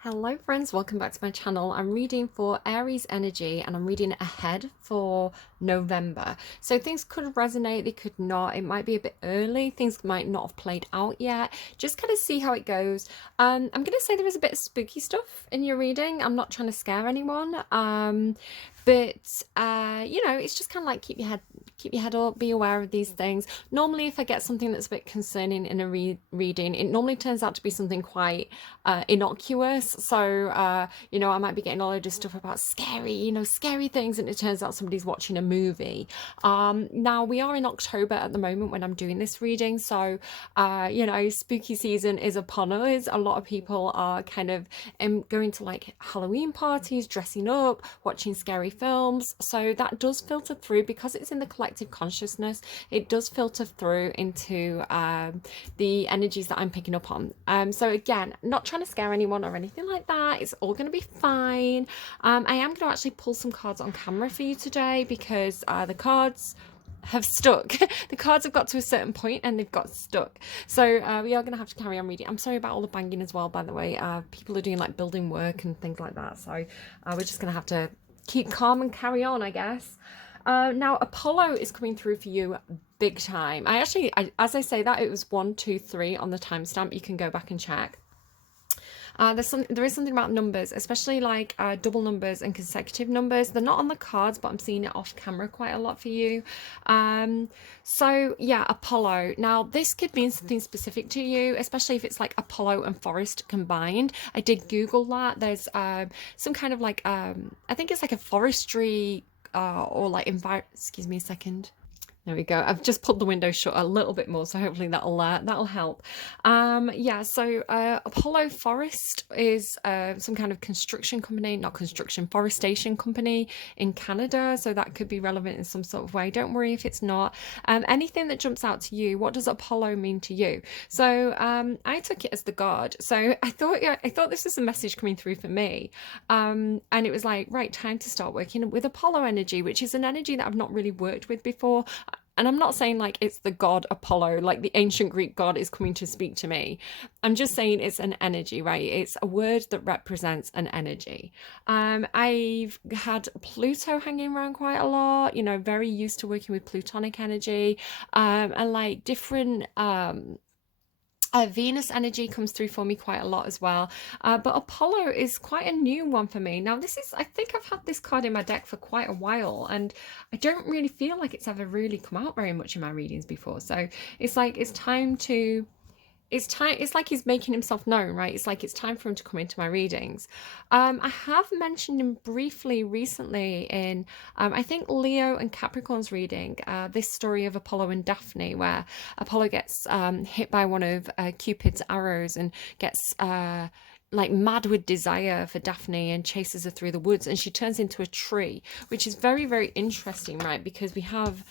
Hello friends, welcome back to my channel. I'm reading for Aries energy and I'm reading ahead for November. So things could resonate, they could not. It might be a bit early. Things might not have played out yet. Just kind of see how it goes. I'm going to say there is a bit of spooky stuff in your reading. I'm not trying to scare anyone. It's just kind of like keep your head up, be aware of these things. Normally, if I get something that's a bit concerning in a reading, it normally turns out to be something quite innocuous. So, I might be getting a load of stuff about scary things, and it turns out somebody's watching a movie. Now, we are in October at the moment when I'm doing this reading. So, spooky season is upon us. A lot of people are kind of going to like Halloween parties, dressing up, watching scary films. So that does filter through because it's in the collective consciousness. It does filter through into the energies that I'm picking up on. So again, not trying to scare anyone or anything like that. It's all going to be fine. I am going to actually pull some cards on camera for you today because the cards have stuck. The cards have got to a certain point and they've got stuck. So we are going to have to carry on reading. I'm sorry about all the banging as well, by the way. People are doing like building work and things like that. So we're just going to have to keep calm and carry on, I guess. Now, Apollo is coming through for you big time. As I say that, it was 1, 2, 3 on the timestamp. You can go back and check. There is something about numbers, especially like double numbers and consecutive numbers. They're not on the cards, but I'm seeing it off camera quite a lot for you. So yeah, Apollo. Now this could mean something specific to you, especially if it's like Apollo and forest combined. I did Google that. There's some kind of like I think it's like a forestry or like excuse me a second. There we go. I've just pulled the window shut a little bit more, so hopefully that'll help. Apollo Forest is some kind of construction company, not construction, forestation company in Canada. So that could be relevant in some sort of way. Don't worry if it's not. Anything that jumps out to you, what does Apollo mean to you? So I took it as the god. So I thought this was a message coming through for me, and it was like, right, time to start working with Apollo energy, which is an energy that I've not really worked with before. And I'm not saying like it's the god Apollo, like the ancient Greek god is coming to speak to me. I'm just saying it's an energy, right? It's a word that represents an energy. I've had Pluto hanging around quite a lot, very used to working with Plutonic energy, and like different Venus energy comes through for me quite a lot as well. But Apollo is quite a new one for me. Now, I think I've had this card in my deck for quite a while, and I don't really feel like it's ever really come out very much in my readings before. So it's like it's like he's making himself known, right? It's like it's time for him to come into my readings. I have mentioned him briefly recently in I think Leo and Capricorn's reading, this story of Apollo and Daphne, where Apollo gets hit by one of Cupid's arrows and gets like mad with desire for Daphne and chases her through the woods, and she turns into a tree, which is very, very interesting, right? Because we have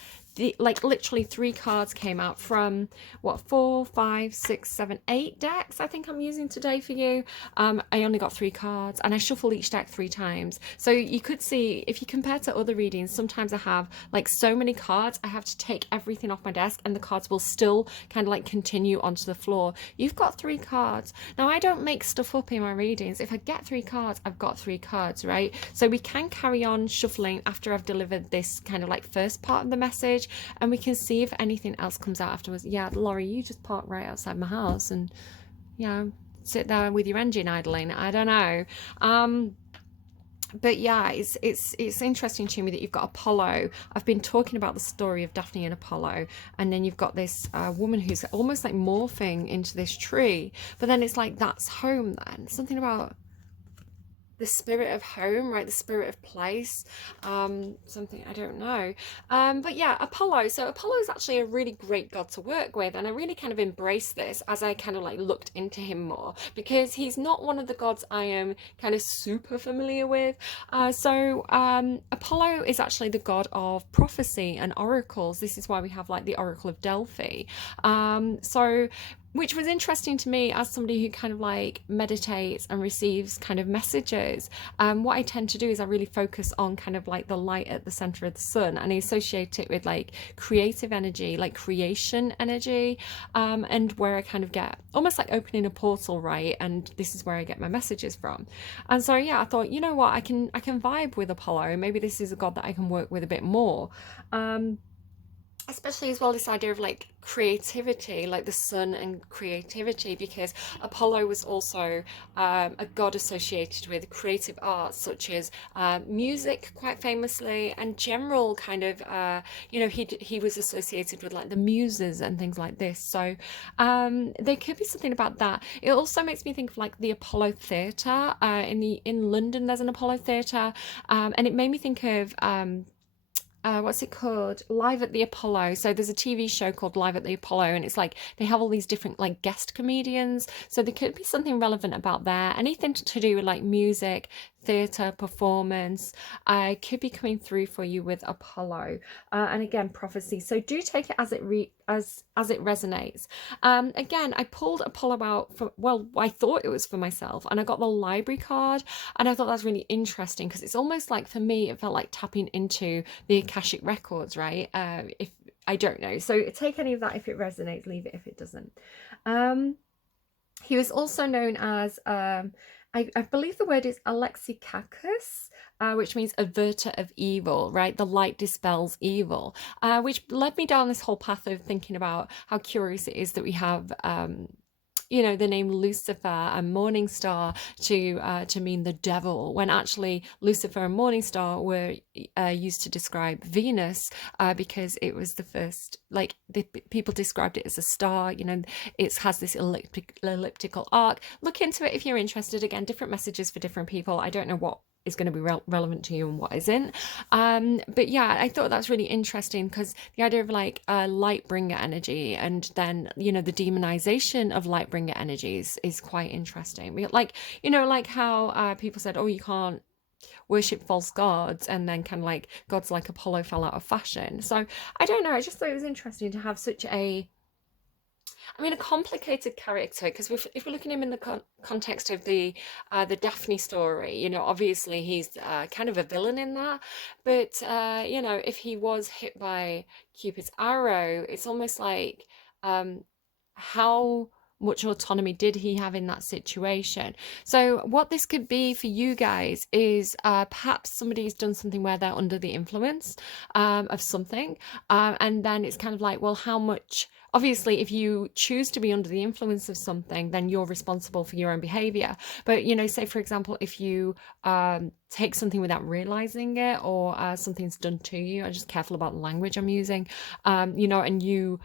like literally 3 cards came out from what, 4, 5, 6, 7, 8 decks I think I'm using today for you. I only got 3 cards and I shuffle each deck 3 times, so you could see if you compare to other readings, sometimes I have like so many cards I have to take everything off my desk and the cards will still kind of like continue onto the floor. You've got 3 cards. Now, I don't make stuff up in my readings. If I get 3 cards, I've got 3 cards, right? So we can carry on shuffling after I've delivered this kind of like first part of the message, and we can see if anything else comes out afterwards. Yeah, Laurie, you just parked right outside my house and sit there with your engine idling. I don't know. But yeah, it's interesting to me that you've got Apollo. I've been talking about the story of Daphne and Apollo, and then you've got this woman who's almost like morphing into this tree, but then it's like that's home. Then something about the spirit of home, right? The spirit of place, something, I don't know. But yeah, Apollo. So Apollo is actually a really great god to work with, and I really kind of embraced this as I kind of like looked into him more, because he's not one of the gods I am kind of super familiar with. Apollo is actually the god of prophecy and oracles. This is why we have like the Oracle of Delphi. So which was interesting to me as somebody who kind of like meditates and receives kind of messages. What I tend to do is I really focus on kind of like the light at the center of the sun, and I associate it with like creative energy, like creation energy, and where I kind of get almost like opening a portal, right? And this is where I get my messages from. And so yeah, I thought, you know what, I can vibe with Apollo. Maybe this is a god that I can work with a bit more. Um, Especially as well, this idea of like creativity, like the sun and creativity, because Apollo was also a god associated with creative arts such as music, quite famously, and general kind of he was associated with like the muses and things like this. So there could be something about that. It also makes me think of like the Apollo Theatre in London. There's an Apollo Theatre, and it made me think of what's it called? Live at the Apollo. So there's a TV show called Live at the Apollo, and it's like they have all these different like guest comedians. So there could be something relevant about there. Anything to do with like music, theatre, performance, could be coming through for you with Apollo. And again, prophecy. So do take it as as it resonates. Again, I pulled Apollo out for, well, I thought it was for myself, and I got the library card, and I thought that's really interesting because it's almost like, for me, it felt like tapping into the Akashic records, right? If I don't know, so take any of that if it resonates, leave it if it doesn't. He was also known as I believe the word is Alexikakis, which means averter of evil, right? The light dispels evil, which led me down this whole path of thinking about how curious it is that we have the name Lucifer and Morning Star to mean the devil, when actually Lucifer and Morning Star were used to describe Venus, because it was the first, like, the people described it as a star. It has this elliptical arc. Look into it if you're interested. Again, different messages for different people. I don't know what is going to be relevant to you and what isn't. But yeah, I thought that's really interesting, because the idea of like light bringer energy, and then the demonization of light bringer energies is quite interesting. Like how people said, oh, you can't worship false gods, and then kind of like gods like Apollo fell out of fashion. So I don't know, I just thought it was interesting to have such a complicated character, because if we're looking at him in the context of the Daphne story, obviously he's kind of a villain in that. But if he was hit by Cupid's arrow, it's almost like, how much autonomy did he have in that situation? So what this could be for you guys is perhaps somebody's done something where they're under the influence of something, and then it's kind of like, well, how much. Obviously, if you choose to be under the influence of something, then you're responsible for your own behavior. But, say, for example, if you take something without realizing it, or something's done to you, I'm just careful about the language I'm using, and you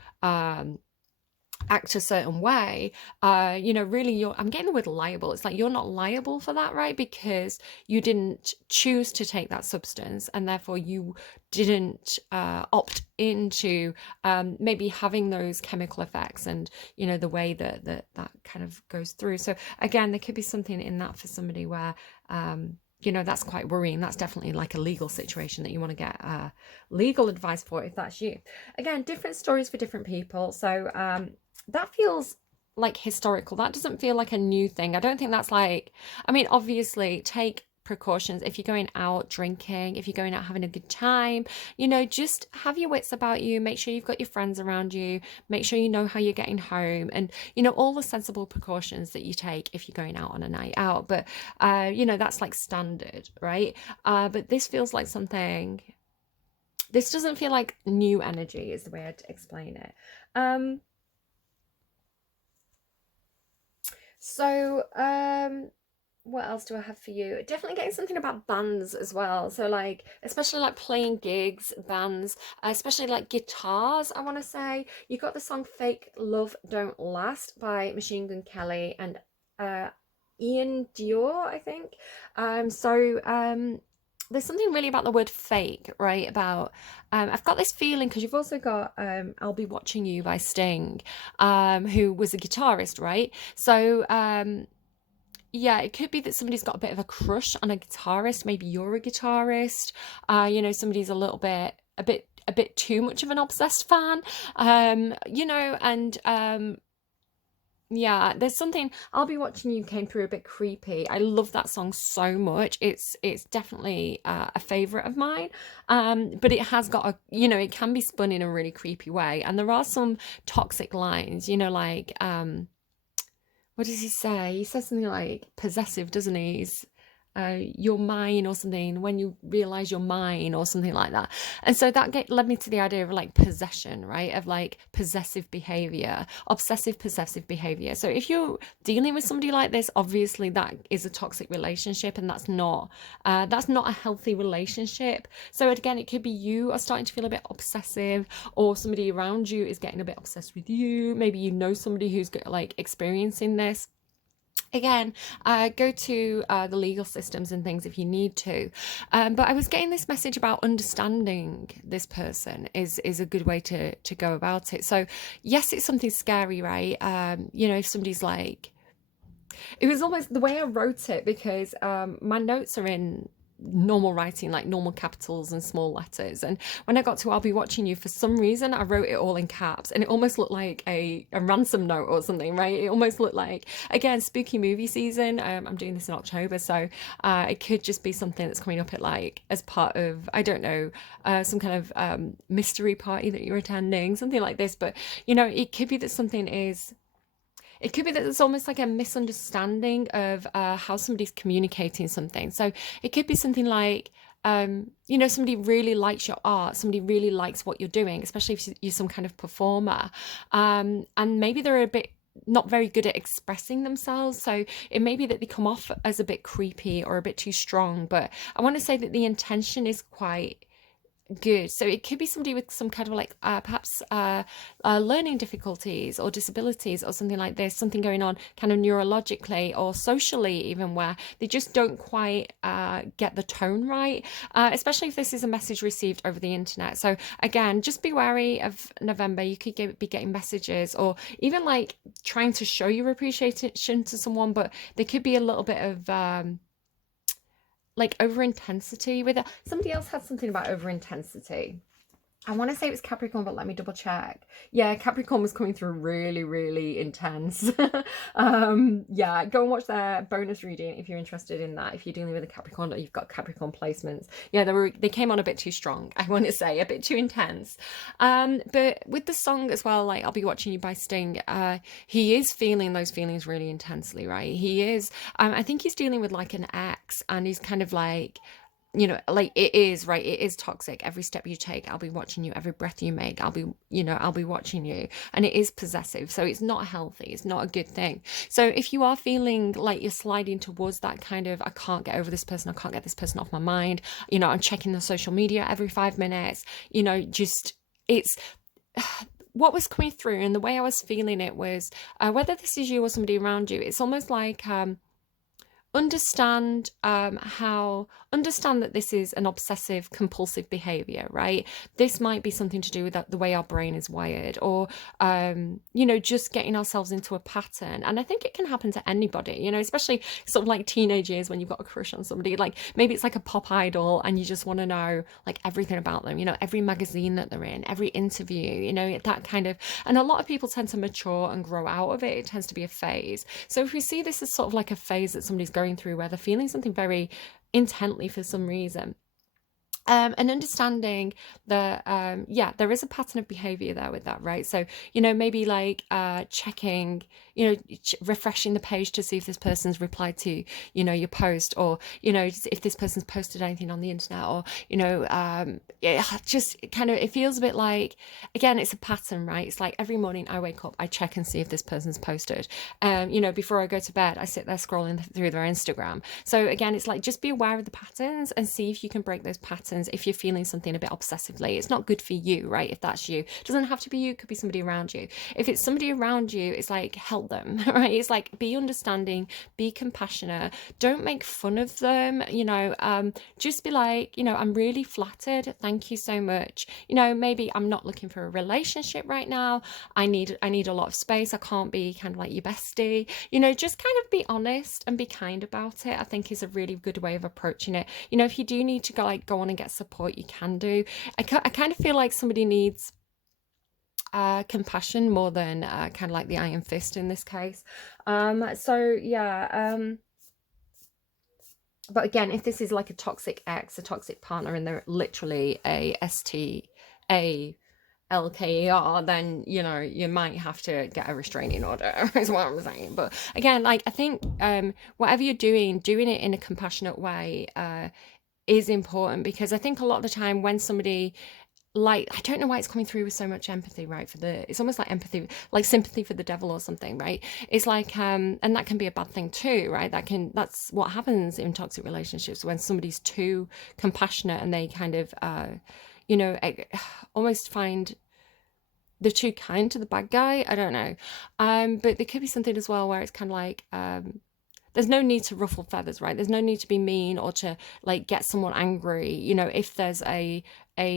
act a certain way, really, I'm getting the word liable. It's like you're not liable for that, right? Because you didn't choose to take that substance, and therefore you didn't opt into maybe having those chemical effects, and the way that kind of goes through. So again, there could be something in that for somebody where that's quite worrying. That's definitely like a legal situation that you want to get legal advice for, if that's you. Again, different stories for different people. So that feels like historical. That doesn't feel like a new thing. I don't think that's like, obviously take precautions if you're going out drinking, if you're going out having a good time, just have your wits about you. Make sure you've got your friends around you. Make sure you know how you're getting home, and all the sensible precautions that you take if you're going out on a night out. But that's like standard, right? But this feels like something. This doesn't feel like new energy, is the way I'd explain it. So, what else do I have for you? Definitely getting something about bands as well. So like, especially like playing gigs, bands, especially like guitars, I want to say. You got the song Fake Love Don't Last by Machine Gun Kelly and Iann Dior, I think. There's something really about the word fake, right? About I've got this feeling, because you've also got I'll Be Watching You by Sting, who was a guitarist, right? So yeah, it could be that somebody's got a bit of a crush on a guitarist. Maybe you're a guitarist. Somebody's a bit too much of an obsessed fan. And Yeah, there's something. I'll Be Watching You came through a bit creepy. I love that song so much. It's definitely a favorite of mine. But it has got a, it can be spun in a really creepy way, and there are some toxic lines, like what does he say? He says something like possessive, doesn't he? You're mine or something, when you realize you're mine or something like that. And so that led me to the idea of like possession, right? Of like possessive behavior, obsessive possessive behavior. So if you're dealing with somebody like this, obviously that is a toxic relationship, and that's not a healthy relationship. So again, it could be you are starting to feel a bit obsessive, or somebody around you is getting a bit obsessed with you. Maybe you know somebody who's like experiencing this. Again, go to the legal systems and things if you need to. But I was getting this message about understanding this person is a good way to go about it. So yes, it's something scary, right? If somebody's like, it was almost the way I wrote it, because my notes are in normal writing, like normal capitals and small letters. And when I got to I'll Be Watching You, for some reason, I wrote it all in caps, and it almost looked like a ransom note or something, right? It almost looked like, again, spooky movie season. I'm doing this in October, so it could just be something that's coming up at like as part of, I don't know, some kind of mystery party that you're attending, something like this. But it could be that something is, it could be that it's almost like a misunderstanding of how somebody's communicating something. So it could be something like, somebody really likes your art, somebody really likes what you're doing, especially if you're some kind of performer. And maybe they're a bit not very good at expressing themselves. So it may be that they come off as a bit creepy or a bit too strong. But I want to say that the intention is quite good. So it could be somebody with some kind of like perhaps learning difficulties or disabilities or something like this, something going on kind of neurologically or socially, even, where they just don't quite get the tone right, especially if this is a message received over the internet. So again, just be wary of November. You could be getting messages, or even like trying to show your appreciation to someone, but there could be a little bit of like over intensity with it. Somebody else had something about over intensity. I want to say it was Capricorn, but let me double check. Yeah, Capricorn was coming through really, really intense. Yeah, go and watch their bonus reading if you're interested in that. If you're dealing with a Capricorn or you've got Capricorn placements. Yeah, they came on a bit too strong, I want to say, a bit too intense. But with the song as well, like I'll Be Watching You by Sting, he is feeling those feelings really intensely, right? He is, I think he's dealing with like an ex, and he's kind of like, like it is, right? It is toxic. Every step you take, I'll be watching you. Every breath you make, I'll be watching you. And it is possessive. So it's not healthy. It's not a good thing. So if you are feeling like you're sliding towards that kind of, I can't get over this person, I can't get this person off my mind, I'm checking the social media every 5 minutes, just, it's, what was coming through and the way I was feeling it was, whether this is you or somebody around you, it's almost like, understand understand that this is an obsessive compulsive behavior, right? This might be something to do with the way our brain is wired, or just getting ourselves into a pattern. And I think it can happen to anybody, especially sort of like teenage years when you've got a crush on somebody. Like maybe it's like a pop idol and you just want to know like everything about them, every magazine that they're in, every interview, that kind of. And a lot of people tend to mature and grow out of it. It tends to be a phase. So if we see this as sort of like a phase that somebody's going through where they're feeling something very intently for some reason, and understanding that there is a pattern of behavior there with that, right? So maybe like checking, refreshing the page to see if this person's replied to your post, or if this person's posted anything on the internet, or just kind of, it feels a bit like, again, it's a pattern, right? It's like every morning I wake up, I check and see if this person's posted, before I go to bed I sit there scrolling through their Instagram. So again, it's like, just be aware of the patterns and see if you can break those patterns. If you're feeling something a bit obsessively, it's not good for you, right? If that's you, it doesn't have to be you, it could be somebody around you. If it's somebody around you, it's like, help them, right? It's like, be understanding, be compassionate, don't make fun of them, just be like, I'm really flattered, thank you so much, maybe I'm not looking for a relationship right now, I need a lot of space, I can't be kind of like your bestie, just kind of be honest and be kind about it. I think is a really good way of approaching it. If you do need to go on and get support, you can do. I kind of feel like somebody needs compassion more than kind of like the iron fist in this case. So yeah, but again, if this is like a toxic ex, a toxic partner, and they're literally a STALKER, then you know you might have to get a restraining order is what I'm saying. But again, like I think whatever you're doing it in a compassionate way is important, because I think a lot of the time when somebody, like, I don't know why it's coming through with so much empathy, right? For the, it's almost like empathy, like sympathy for the devil or something, right? It's like and that can be a bad thing too, right? That's what happens in toxic relationships when somebody's too compassionate and they kind of you know, almost find they're too kind to the bad guy. I don't know. But there could be something as well where it's kind of like there's no need to ruffle feathers, right? There's no need to be mean or to like get someone angry, you know, if there's a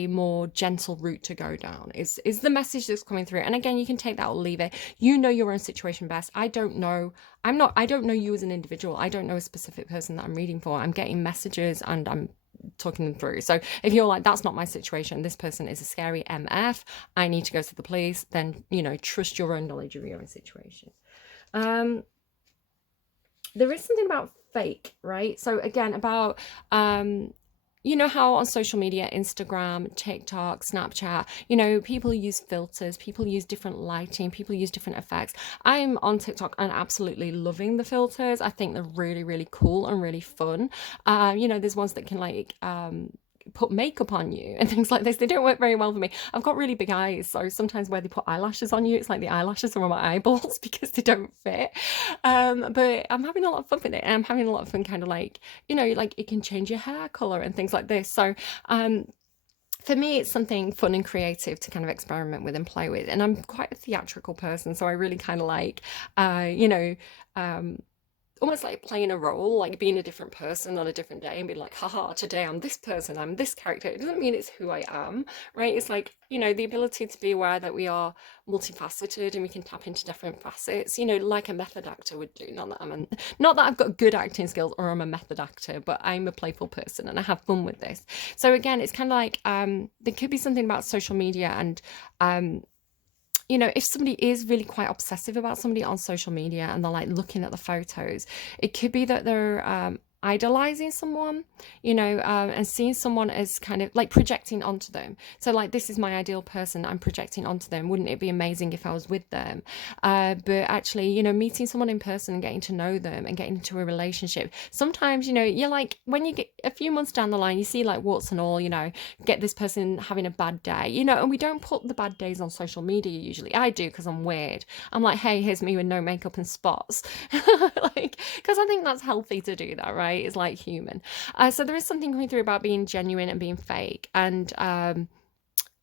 more gentle route to go down is the message that's coming through. And again, you can take that or leave it. You know your own situation best. I don't know. I don't know you as an individual. I don't know a specific person that I'm reading for. I'm getting messages and I'm talking them through. So if you're like, that's not my situation, this person is a scary MF, I need to go to the police, then, you know, trust your own knowledge of your own situation. There is something about fake, right? So again, about you know how on social media, Instagram, TikTok, Snapchat, you know, people use filters, people use different lighting, people use different effects. I'm on TikTok and absolutely loving the filters. I think they're really, really cool and really fun. You know, there's ones that can like put makeup on you and things like this. They don't work very well for me. I've got really big eyes, so sometimes where they put eyelashes on you, it's like the eyelashes are on my eyeballs because they don't fit. But I'm having a lot of fun with it, and I'm having a lot of fun kind of like, you know, like it can change your hair color and things like this. So for me, it's something fun and creative to kind of experiment with and play with. And I'm quite a theatrical person, so I really kind of like, you know, almost like playing a role, like being a different person on a different day and being like, haha, today I'm this person, I'm this character. It doesn't mean it's who I am, right? It's like, you know, the ability to be aware that we are multifaceted and we can tap into different facets, you know, like a method actor would do. Not that I've got good acting skills or I'm a method actor, but I'm a playful person and I have fun with this. So again, it's kind of like there could be something about social media and you know, if somebody is really quite obsessive about somebody on social media and they're like looking at the photos, it could be that they're idolizing someone, you know, and seeing someone as kind of like projecting onto them. So like, this is my ideal person, I'm projecting onto them. Wouldn't it be amazing if I was with them? But actually, you know, meeting someone in person and getting to know them and getting into a relationship. Sometimes, you know, you're like, when you get a few months down the line, you see like warts and all, you know, get this person having a bad day, you know, and we don't put the bad days on social media usually. I do because I'm weird. I'm like, hey, here's me with no makeup and spots. Like, because I think that's healthy to do that, right? Is like human. So there is something coming through about being genuine and being fake, and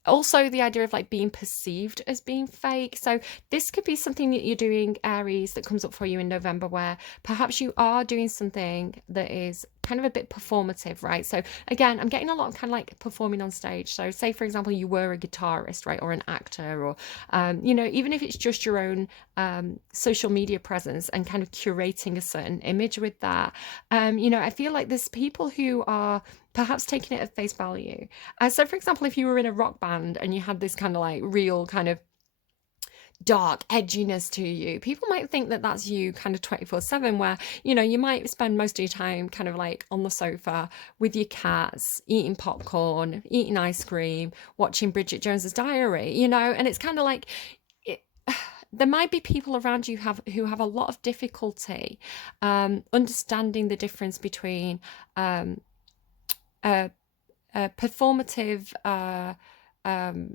also the idea of like being perceived as being fake. So this could be something that you're doing, Aries, that comes up for you in November, where perhaps you are doing something that is kind of a bit performative, right? So again, I'm getting a lot of kind of like performing on stage. So say for example you were a guitarist, right, or an actor, or you know, even if it's just your own social media presence and kind of curating a certain image with that, you know, I feel like there's people who are perhaps taking it at face value. So for example, if you were in a rock band and you had this kind of like real kind of dark edginess to you, people might think that that's you kind of 24/7, where, you know, you might spend most of your time kind of like on the sofa with your cats, eating popcorn, eating ice cream, watching Bridget Jones's Diary, you know. And it's kind of like it, there might be people around you who have a lot of difficulty understanding the difference between a, a performative um,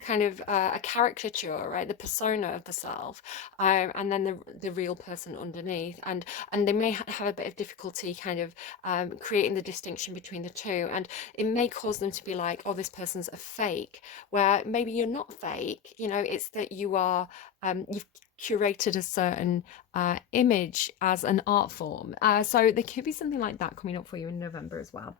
kind of a caricature, right, the persona of the self, and then the real person underneath, and they may have a bit of difficulty kind of creating the distinction between the two, and it may cause them to be like, oh, this person's a fake, where maybe you're not fake, you know, it's that you are you've curated a certain image as an art form. So there could be something like that coming up for you in November as well.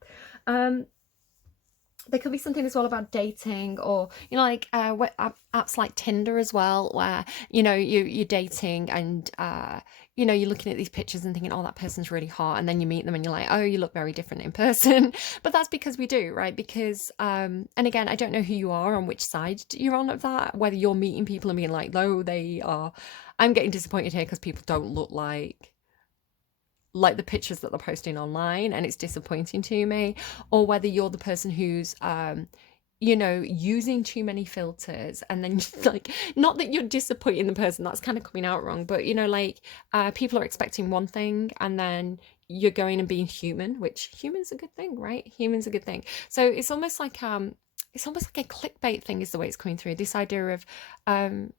There could be something as well about dating, or, you know, like apps like Tinder as well, where, you know, you're dating and you know, you're looking at these pictures and thinking, oh, that person's really hot, and then you meet them and you're like, oh, you look very different in person. But that's because we do, right? Because and again, I don't know who you are, on which side you're on of that, whether you're meeting people and being like, no, they are, I'm getting disappointed here because people don't look like the pictures that they're posting online, and it's disappointing to me, or whether you're the person who's you know, using too many filters, and then like, not that you're disappointing the person, that's kind of coming out wrong, but you know, like, people are expecting one thing, and then you're going and being human, which human's a good thing, right? Human's a good thing. So it's almost like a clickbait thing is the way it's coming through, this idea of um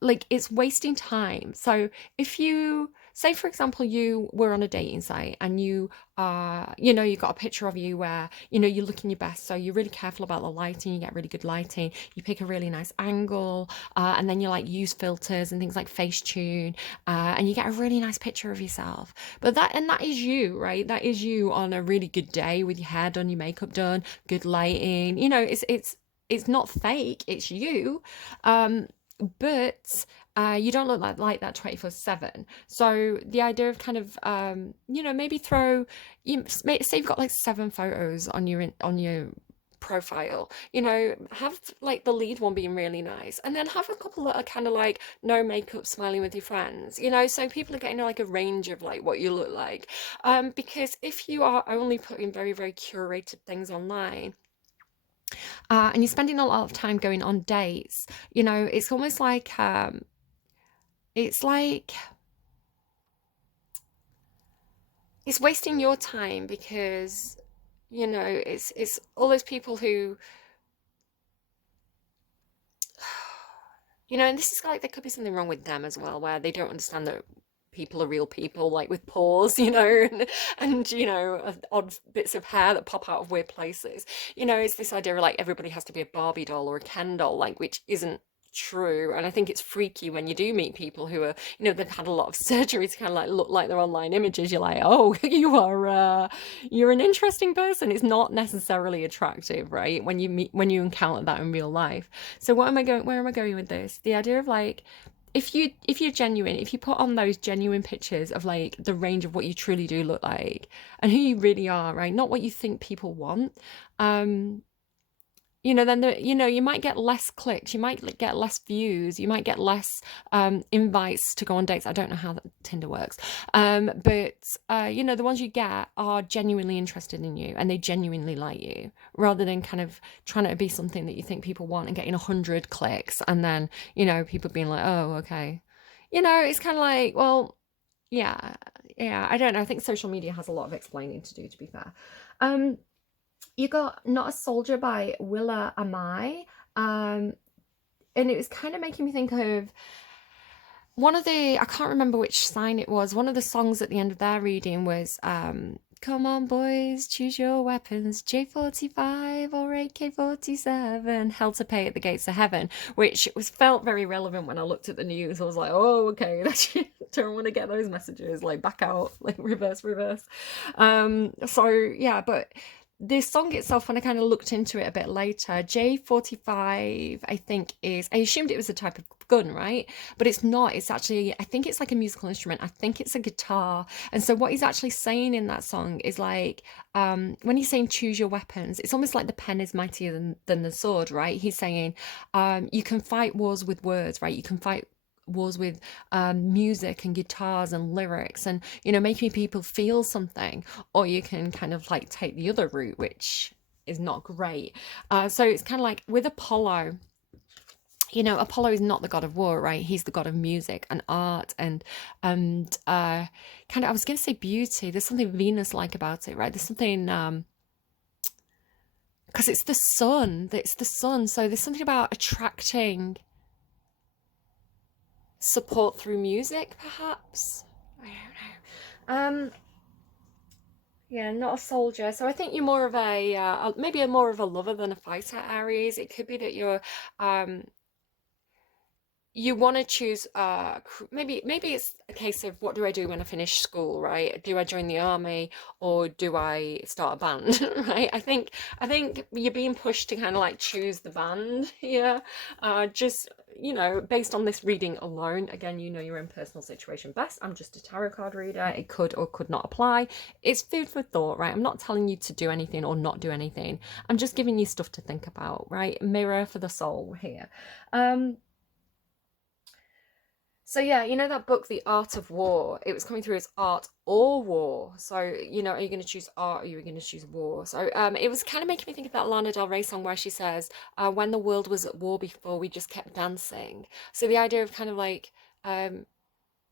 like, it's wasting time. So if you say, for example, you were on a dating site and you know, you got a picture of you where, you know, you're looking your best, so you're really careful about the lighting, you get really good lighting, you pick a really nice angle, and then you like use filters and things like Facetune, and you get a really nice picture of yourself. But that is you, right? That is you on a really good day with your hair done, your makeup done, good lighting. You know, it's not fake, it's you. But you don't look like that 24/7. So the idea of kind of you know, maybe throw, you say you've got like 7 photos on your profile, you know, have like the lead one being really nice, and then have a couple that are kind of like no makeup, smiling with your friends, you know, so people are getting like a range of like what you look like. Because if you are only putting very, very curated things online, and you're spending a lot of time going on dates, you know, it's like it's wasting your time, because you know, it's all those people who, you know, and this is like, there could be something wrong with them as well, where they don't understand that people are real people, like with pores, you know, and you know, odd bits of hair that pop out of weird places. You know, it's this idea of like everybody has to be a Barbie doll or a Ken doll, like, which isn't true. And I think it's freaky when you do meet people who are, you know, they've had a lot of surgery to kind of like look like their online images. You're like, oh, you're an interesting person. It's not necessarily attractive, right? When you encounter that in real life. So where am I going with this? The idea of like, if you're genuine, if you put on those genuine pictures of like the range of what you truly do look like and who you really are, right? Not what you think people want. Um, you know, then you know, you might get less clicks, you might get less views, you might get less invites to go on dates. I don't know how that Tinder works, but you know, the ones you get are genuinely interested in you and they genuinely like you, rather than kind of trying to be something that you think people want and getting 100 clicks, and then, you know, people being like, oh, okay, you know, it's kind of like, well, yeah, yeah, I don't know. I think social media has a lot of explaining to do, to be fair. um you got Not a Soldier by Willa Amai. Um, and it was kind of making me think of I can't remember which sign it was. One of the songs at the end of their reading was, come on, boys, choose your weapons, J45 or AK-47, hell to pay at the gates of heaven, which felt very relevant when I looked at the news. I was like, oh, okay, don't want to get those messages, like back out, like reverse, reverse. So yeah, but this song itself, when I kind of looked into it a bit later, J45, I think I assumed it was a type of gun, right? But it's not. It's actually, I think it's like a musical instrument. I think it's a guitar. And so what he's actually saying in that song is like, when he's saying choose your weapons, it's almost like the pen is mightier than the sword, right? He's saying, you can fight wars with words, right? You can fight wars with music and guitars and lyrics, and you know, making people feel something, or you can kind of like take the other route, which is not great. So it's kind of like with Apollo, you know, Apollo is not the god of war, right? He's the god of music and art, and kind of, I was going to say beauty, there's something Venus like about it, right? There's something because it's the sun, so there's something about attracting support through music, perhaps. I don't know. Yeah, not a soldier. So I think you're more of maybe a more of a lover than a fighter, Aries. It could be that um you want to choose maybe it's a case of, what do I do when I finish school, right? Do I join the army or do I start a band? Right? I think you're being pushed to kind of like choose the band here. Just, you know, based on this reading alone, again, you know your own personal situation best. I'm just a tarot card reader. It could or could not apply. It's food for thought, right? I'm not telling you to do anything or not do anything. I'm just giving you stuff to think about, right? Mirror for the soul here. Um, so yeah, you know that book, The Art of War? It was coming through as art or war. So, you know, are you going to choose art or are you going to choose war? So it was kind of making me think of that Lana Del Rey song where she says, when the world was at war before, we just kept dancing. So the idea of kind of like um,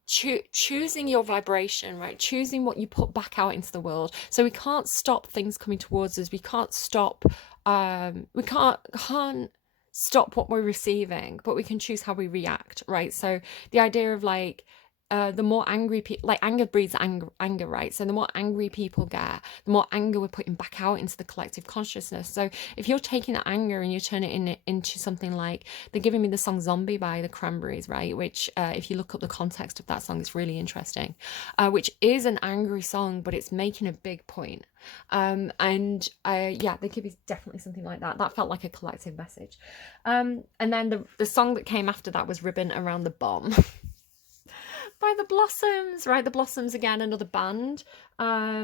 choosing your vibration, right? Choosing what you put back out into the world. So we can't stop things coming towards us. We can't stop, we can't stop what we're receiving, but we can choose how we react, right? So the idea of like, the more angry people, like anger breeds anger, right? So the more angry people get, the more anger we're putting back out into the collective consciousness. So if you're taking that anger and you turn it into something like, they're giving me the song Zombie by the Cranberries, right? Which, if you look up the context of that song, it's really interesting, which is an angry song, but it's making a big point. And yeah, there could be definitely something like that. That felt like a collective message. And then the song that came after that was Ribbon Around the Bomb. By the Blossoms, right? The Blossoms, again, another band. Yeah,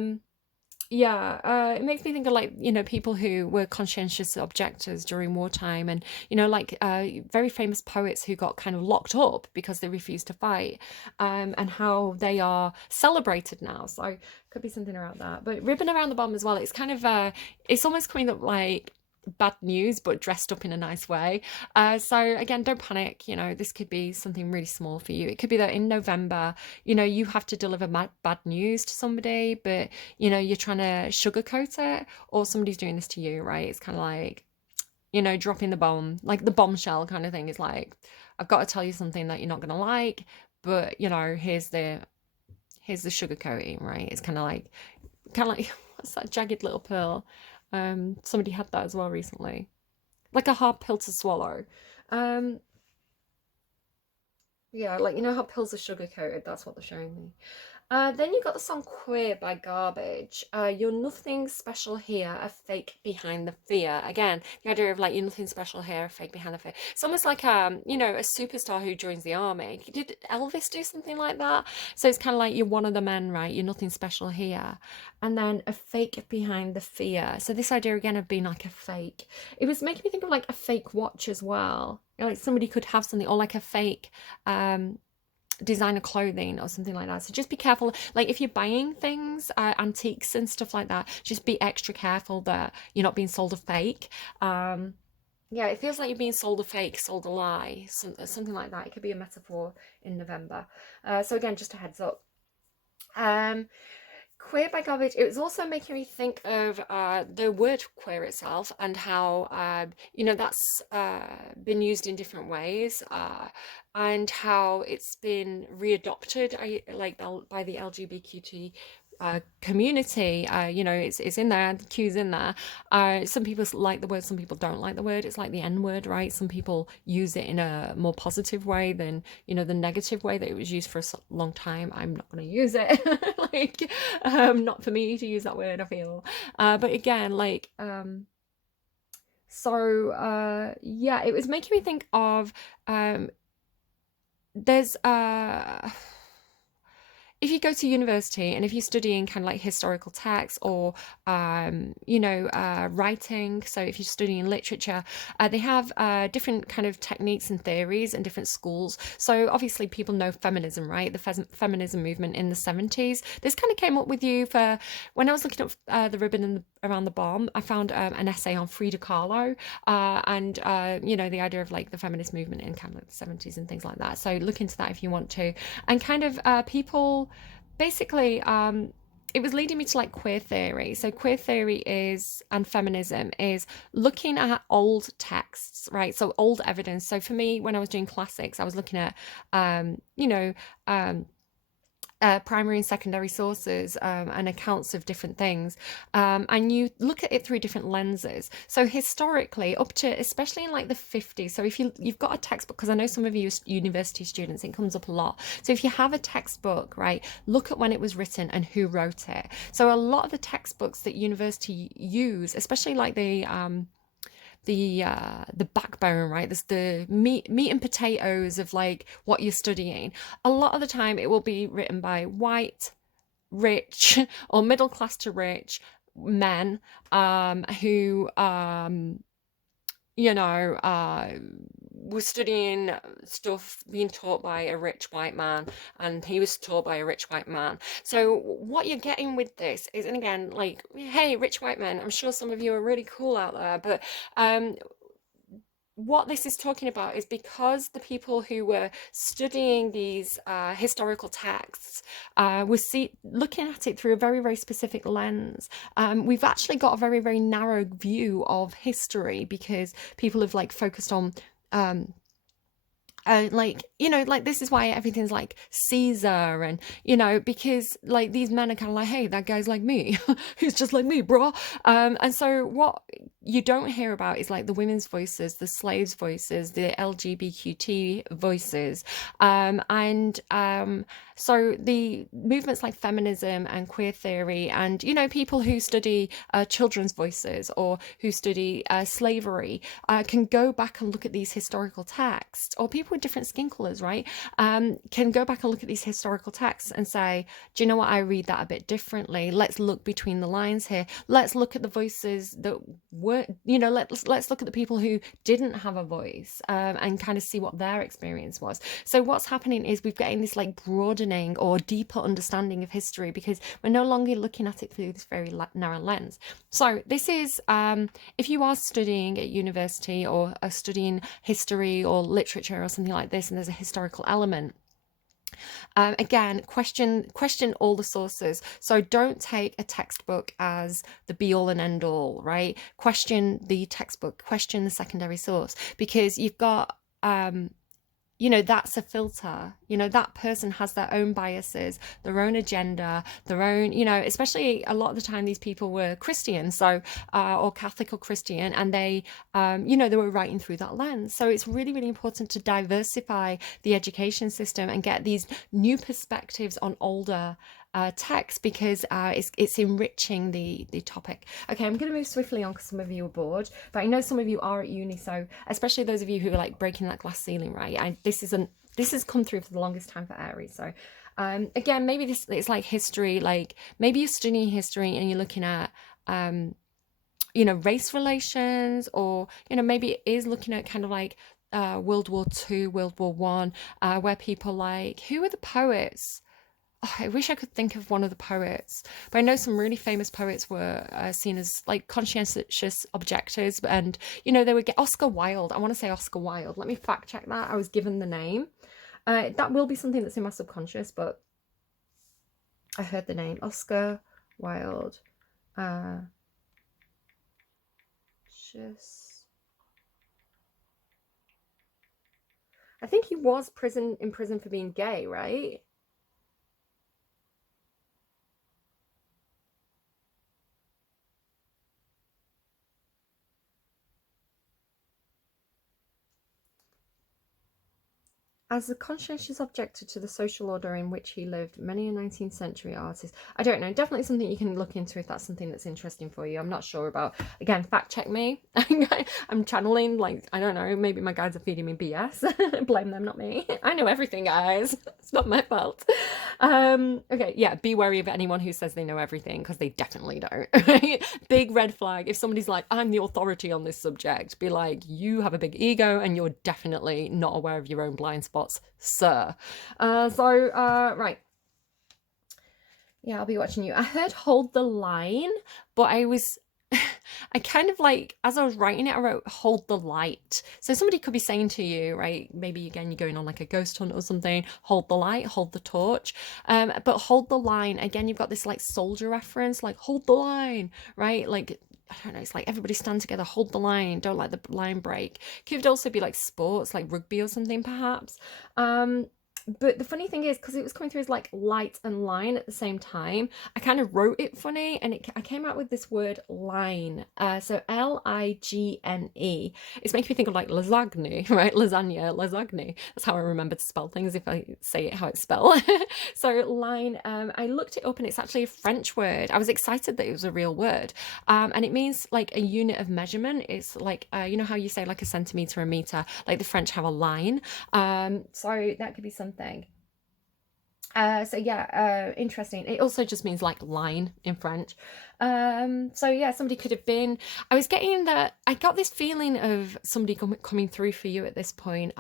it makes me think of like, you know, people who were conscientious objectors during wartime, and you know, like very famous poets who got kind of locked up because they refused to fight, and how they are celebrated now. So could be something around that. But Ribbon Around the Bomb as well, it's kind of it's almost coming up like bad news but dressed up in a nice way. So again, don't panic, you know, this could be something really small for you. It could be that in November, you know, you have to deliver bad news to somebody, but you know, you're trying to sugarcoat it, or somebody's doing this to you, right? It's kind of like, you know, dropping the bomb, like the bombshell kind of thing. Is like, I've got to tell you something that you're not gonna like, but you know, here's the sugarcoating, right? It's kind of like what's that, Jagged Little Pill? Somebody had that as well recently, like a hard pill to swallow. Um, yeah, like you know how pills are sugar coated. That's what they're showing me. Then you got the song Queer by Garbage. You're nothing special here, a fake behind the fear. Again, the idea of like, you're nothing special here, a fake behind the fear. It's almost like you know, a superstar who joins the army. Did Elvis do something like that? So it's kind of like, you're one of the men, right? You're nothing special here. And then a fake behind the fear. So this idea again of being like a fake. It was making me think of like a fake watch as well. You know, like somebody could have something, or like a fake designer clothing or something like that. So just be careful, like if you're buying things, antiques and stuff like that, just be extra careful that you're not being sold a fake. Yeah, it feels like you're being sold a fake, sold a lie, something like that. It could be a metaphor in November. So again, just a heads up. Queer by Garbage, it was also making me think of the word queer itself, and how, you know, that's been used in different ways, and how it's been readopted, like by the LGBTQ community. You know, it's in there, the Q's in there. Some people like the word, some people don't like the word. It's like the N word, right? Some people use it in a more positive way than, you know, the negative way that it was used for a long time. I'm not going to use it. Like, not for me to use that word, I feel. But again, like, yeah, it was making me think of, there's if you go to university and if you're studying kind of like historical texts, or you know, writing, so if you're studying literature, they have different kind of techniques and theories and different schools. So obviously people know feminism, right? The feminism movement in the 70s. This kind of came up with you for, when I was looking up the ribbon and around the bomb, I found an essay on Frida Kahlo, and you know, the idea of like the feminist movement in kind of like the 70s and things like that. So look into that if you want to. And kind of people basically, it was leading me to like queer theory. So queer theory is, and feminism is looking at old texts, right? So old evidence. So for me, when I was doing classics, I was looking at you know, primary and secondary sources, and accounts of different things, and you look at it through different lenses. So historically, up to, especially in like the 50s, so if you've got a textbook, because I know some of you university students, it comes up a lot. So if you have a textbook, right, look at when it was written and who wrote it. So a lot of the textbooks that university use, especially like the the backbone, right? There's the meat and potatoes of like what you're studying. A lot of the time it will be written by white, rich, or middle class to rich men, who you know, was studying stuff being taught by a rich white man, and he was taught by a rich white man. So what you're getting with this is, and again, like, hey, rich white men, I'm sure some of you are really cool out there, but um, what this is talking about is because the people who were studying these historical texts looking at it through a very, very specific lens. We've actually got a very, very narrow view of history because people have like focused on like, you know, like this is why everything's like Caesar, and you know, because like these men are kind of like, hey, that guy's like me. He's just like me, bro. And so what you don't hear about is like the women's voices, the slaves voices, the LGBTQ voices, and so the movements like feminism and queer theory, and you know, people who study children's voices or who study slavery, can go back and look at these historical texts, or people with different skin colors, right, can go back and look at these historical texts and say, do you know what, I read that a bit differently. Let's look between the lines here. Let's look at the voices that were, you know, let's look at the people who didn't have a voice, and kind of see what their experience was. So what's happening is we've getting this like broadening or deeper understanding of history because we're no longer looking at it through this very narrow lens. So this is, if you are studying at university or are studying history or literature or something like this, and there's a historical element, again, question all the sources. So don't take a textbook as the be all and end all, right? Question the textbook, question the secondary source, because you've got you know, that's a filter. You know, that person has their own biases, their own agenda, their own, you know, especially a lot of the time these people were Christian, so or Catholic or Christian, and they you know, they were writing through that lens. So it's really, really important to diversify the education system and get these new perspectives on older text, because it's enriching the topic. Okay, I'm going to move swiftly on because some of you are bored, but I know some of you are at uni, so especially those of you who are like breaking that glass ceiling, right? This has come through for the longest time for Aries. So again, maybe this, it's like history, like maybe you're studying history and you're looking at you know, race relations, or you know, maybe it is looking at kind of like World War II, World War One, where people like, who are the poets? Oh, I wish I could think of one of the poets, but I know some really famous poets were seen as like conscientious objectors, and you know, they would get Oscar Wilde. I want to say Oscar Wilde. Let me fact check that. I was given the name. That will be something that's in my subconscious, but I heard the name Oscar Wilde. Just, I think he was in prison for being gay, right? As a conscientious objector to the social order in which he lived, many a 19th century artist. I don't know, definitely something you can look into if that's something that's interesting for you. I'm not sure about. Again, fact check me. I'm channeling, like, I don't know, maybe my guides are feeding me BS. Blame them, not me. I know everything, guys. It's not my fault. Okay, yeah, be wary of anyone who says they know everything, because they definitely don't. Big red flag. If somebody's like, I'm the authority on this subject, be like, you have a big ego and you're definitely not aware of your own blind spots, sir. Right. Yeah, I'll be watching you. I heard hold the line, but I kind of like, as I was writing it, I wrote hold the light. So somebody could be saying to you, right, maybe again, you're going on like a ghost hunt or something, hold the light, hold the torch. But hold the line, again, you've got this like soldier reference, like hold the line, right? Like, I don't know, it's like everybody stand together, hold the line, don't let the line break. Could also be like sports, like rugby or something, perhaps. But the funny thing is, because it was coming through as like light and line at the same time, I kind of wrote it funny, and I came out with this word line. So Ligne. It's making me think of like lasagne, right? Lasagne. That's how I remember to spell things if I say it how it's spelled. So line. I looked it up, and it's actually a French word. I was excited that it was a real word, and it means like a unit of measurement. It's like you know how you say like a centimeter, a meter. Like the French have a line. So that could be something. So yeah, interesting. It also just means like line in French. So yeah, somebody could have been. I was getting that. I got this feeling of somebody coming through for you at this point.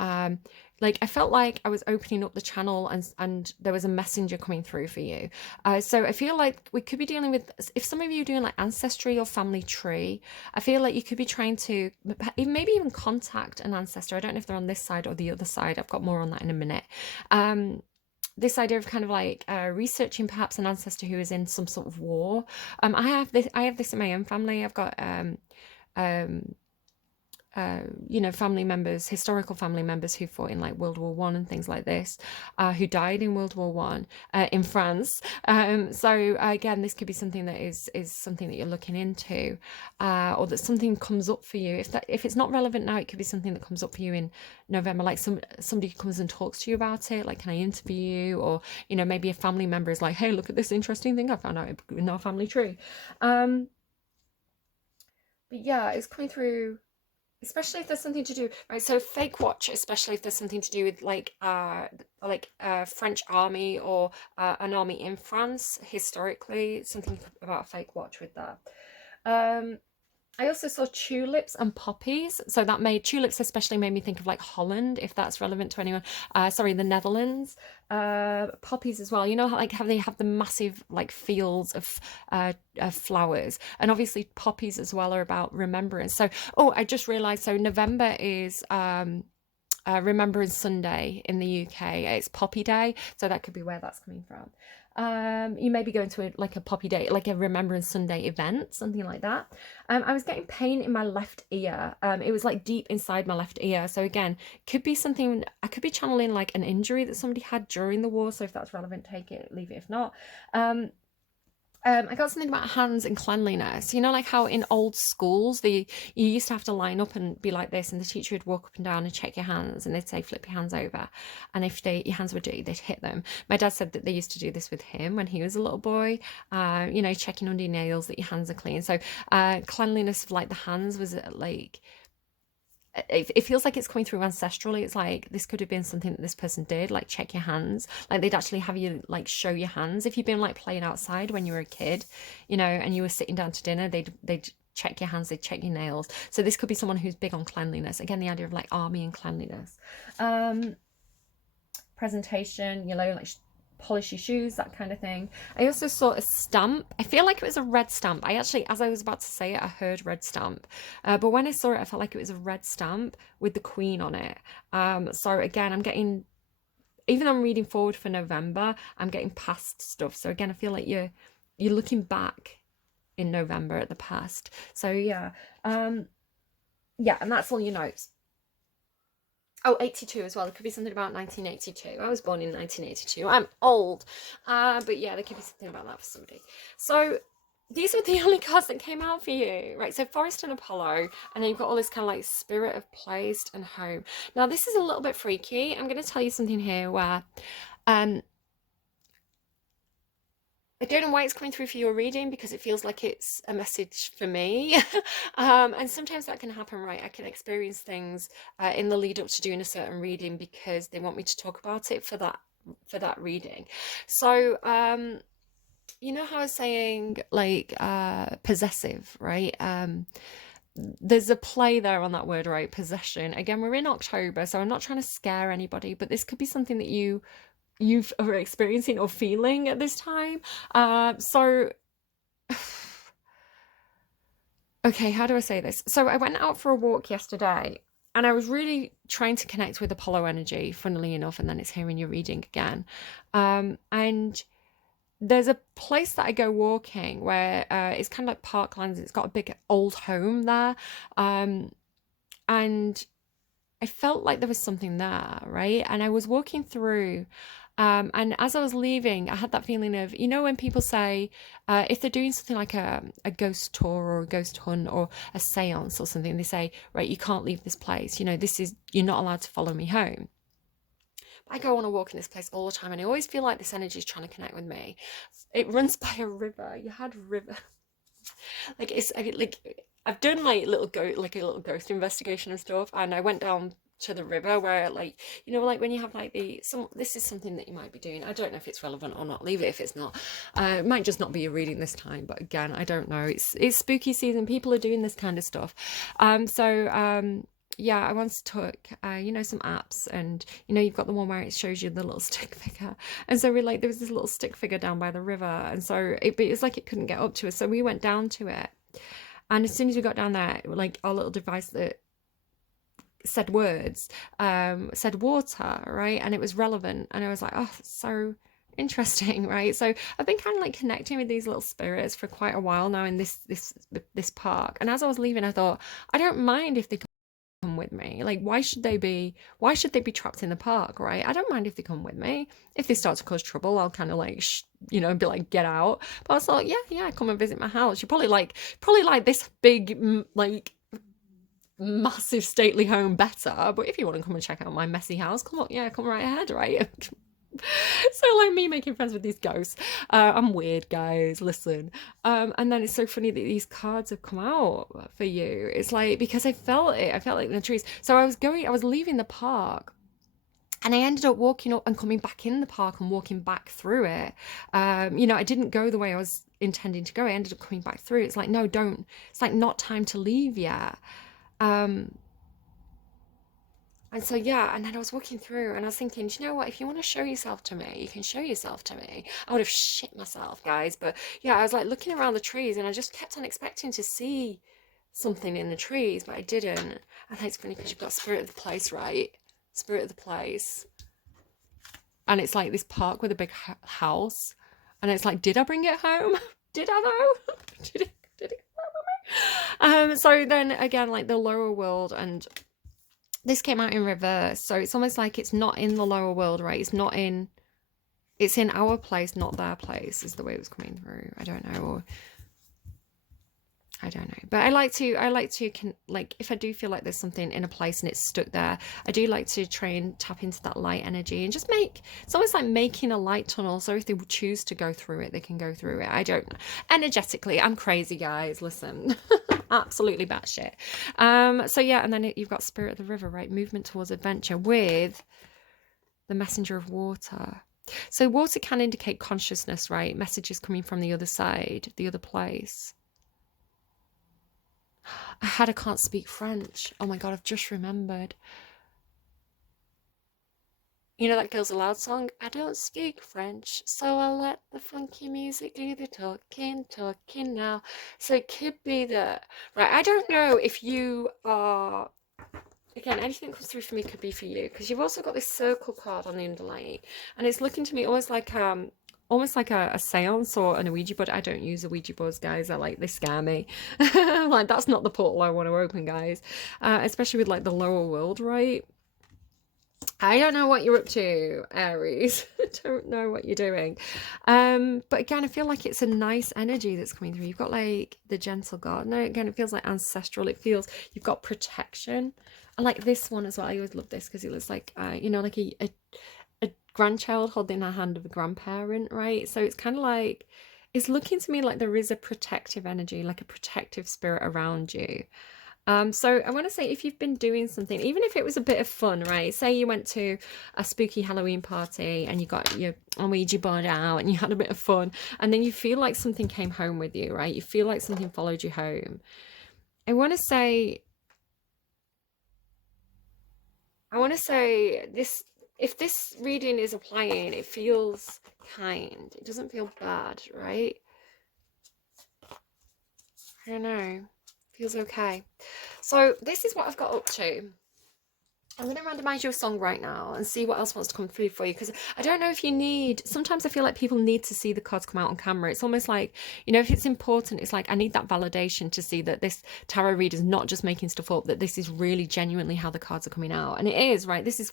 Like I felt like I was opening up the channel, and there was a messenger coming through for you. So I feel like we could be dealing with, if some of you are doing like ancestry or family tree, I feel like you could be trying to maybe even contact an ancestor. I don't know if they're on this side or the other side. I've got more on that in a minute. This idea of kind of like researching perhaps an ancestor who is in some sort of war. I have this in my own family. I've got um, you know, family members, historical family members who fought in like World War One and things like this, who died in World War One in France. So again, this could be something that is something that you're looking into, or that something comes up for you. If it's not relevant now, it could be something that comes up for you in November. Like somebody comes and talks to you about it. Like, can I interview you? Or you know, maybe a family member is like, hey, look at this interesting thing I found out in our family tree. But yeah, it's coming through, especially if there's something to do, right? So fake watch, especially if there's something to do with like French army, or an army in France historically, something about a fake watch with that. um I also saw tulips and poppies. So that made tulips especially made me think of like Holland, if that's relevant to anyone. Sorry, the Netherlands. Poppies as well. You know how they have the massive like fields of flowers, and obviously poppies as well are about remembrance. So oh, I just realized. So November is Remembrance Sunday in the UK. It's Poppy Day, so that could be where that's coming from. You may be going to like a Poppy Day, like a Remembrance Sunday event, something like that. I was getting pain in my left ear. It was like deep inside my left ear. So again, could be something. I could be channeling like an injury that somebody had during the war. So if that's relevant, take it, leave it. If not, I got something about hands and cleanliness. You know, like how in old schools, you used to have to line up and be like this, and the teacher would walk up and down and check your hands, and they'd say, flip your hands over. And if your hands were dirty, they'd hit them. My dad said that they used to do this with him when he was a little boy, you know, checking under your nails that your hands are clean. So cleanliness of like the hands was like, it feels like it's coming through ancestrally. It's like this could have been something that this person did, like check your hands. Like they'd actually have you like show your hands. If you've been like playing outside when you were a kid, you know, and you were sitting down to dinner, they'd check your hands, they'd check your nails. So this could be someone who's big on cleanliness. Again, the idea of like army and cleanliness. Presentation, you know, like polish your shoes, that kind of thing. I also saw a stamp. I feel like it was a red stamp. I actually, as I was about to say it, I heard red stamp. But when I saw it, I felt like it was a red stamp with the Queen on it. So again, I'm getting, even though I'm reading forward for November, I'm getting past stuff. So again, I feel like you're looking back in November at the past. So yeah. Yeah, and that's all your notes. Oh, 82 as well. There could be something about 1982. I was born in 1982. I'm old. But yeah, there could be something about that for somebody. So these are the only cards that came out for you, right? So Forest and Apollo, and then you've got all this kind of like spirit of place and home. Now this is a little bit freaky. I'm going to tell you something here where I don't know why it's coming through for your reading, because it feels like it's a message for me. And sometimes that can happen, right? I can experience things in the lead up to doing a certain reading because they want me to talk about it for that reading. So you know how I was saying like possessive, right? There's a play there on that word, right? Possession. Again, we're in October, so I'm not trying to scare anybody, but this could be something that you are experiencing or feeling at this time. So okay, how do I say this? So I went out for a walk yesterday, and I was really trying to connect with Apollo energy, funnily enough, and then it's here in your reading again. And there's a place that I go walking where it's kind of like parklands. It's got a big old home there. And I felt like there was something there, right? And I was walking through, and as I was leaving, I had that feeling of, you know, when people say, if they're doing something like a ghost tour or a ghost hunt or a seance or something, they say, right, you can't leave this place. You know, you're not allowed to follow me home. I go on a walk in this place all the time, and I always feel like this energy is trying to connect with me. It runs by a river. You had river, like I've done like a little ghost investigation and stuff, and I went down to the river where, like, you know, like when you have like this is something that you might be doing. I don't know if it's relevant or not. Leave it if it's not. It might just not be a reading this time, but again, I don't know. It's spooky season. People are doing this kind of stuff. Yeah, I once took, you know, some apps, and you know, you've got the one where it shows you the little stick figure, and so we like there was this little stick figure down by the river, and so it was like it couldn't get up to us, so we went down to it, and as soon as we got down there, like our little device that said words, said water, right, and it was relevant, and I was like, oh, that's so interesting, right? So I've been kind of like connecting with these little spirits for quite a while now in this park, and as I was leaving, I thought, I don't mind if they come with me. Like, why should they be trapped in the park, right? I don't mind if they come with me. If they start to cause trouble, I'll kind of like you know, be like, get out. But I was like, yeah, come and visit my house. You're probably like this big like massive stately home better, but if you want to come and check out my messy house, come on, yeah, come right ahead, right? So like me making friends with these ghosts, I'm weird, guys, listen. And then it's so funny that these cards have come out for you. It's like, because I felt like in the trees. So I was leaving the park, and I ended up walking up and coming back in the park and walking back through it. You know, I didn't go the way I was intending to go. I ended up coming back through. It's like, no, don't. It's like not time to leave yet. Um, and so, yeah, and then I was walking through and I was thinking, do you know what? If you want to show yourself to me, you can show yourself to me. I would have shit myself, guys. But yeah, I was like looking around the trees and I just kept on expecting to see something in the trees, but I didn't. And it's funny because you've got spirit of the place, right? Spirit of the place. And it's like this park with a big house. And it's like, did I bring it home? Did I though? Did it come with me? So then again, like the lower world, and this came out in reverse, so it's almost like it's not in the lower world, right? It's in our place, not their place, is the way it was coming through. I don't know, but I like to like, if I do feel like there's something in a place and it's stuck there, I do like to try and tap into that light energy and just it's almost like making a light tunnel, so if they choose to go through it, they can go through it. I don't know, energetically, I'm crazy, guys, listen. Absolutely batshit. So yeah, and then you've got spirit of the river, right? Movement towards adventure with the messenger of water. So water can indicate consciousness, right? Messages coming from the other side, the other place. I can't speak French. Oh my God, I've just remembered. You know that Girls Aloud song? I don't speak French, so I'll let the funky music do the talking now. So it could be that, right, I don't know if you are, again, anything that comes through for me could be for you, because you've also got this circle card on the underlying, and it's looking to me almost like a seance or an Ouija board. I don't use Ouija boards, guys. They scare me. Like, that's not the portal I want to open, guys. Especially with like the lower world, right? I don't know what you're up to, Aries. I don't know what you're doing. But again, I feel like it's a nice energy that's coming through. You've got like the gentle gardener. Again, it feels like ancestral. It feels you've got protection. I like this one as well. I always love this because it looks like, you know, like a grandchild holding the hand of a grandparent, right? So it's kind of like, it's looking to me like there is a protective energy, like a protective spirit around you. So I want to say, if you've been doing something, even if it was a bit of fun, right? Say you went to a spooky Halloween party and you got your Ouija board out and you had a bit of fun, and then you feel like something came home with you, right? You feel like something followed you home. I want to say this, if this reading is applying, it feels kind. It doesn't feel bad, right? I don't know. Feels okay. So this is what I've got up to. I'm going to randomize your song right now and see what else wants to come through for you, because I don't know if you need, sometimes I feel like people need to see the cards come out on camera. It's almost like, you know, if it's important, it's like I need that validation to see that this tarot reader is not just making stuff up, that this is really genuinely how the cards are coming out. And it is, right? This is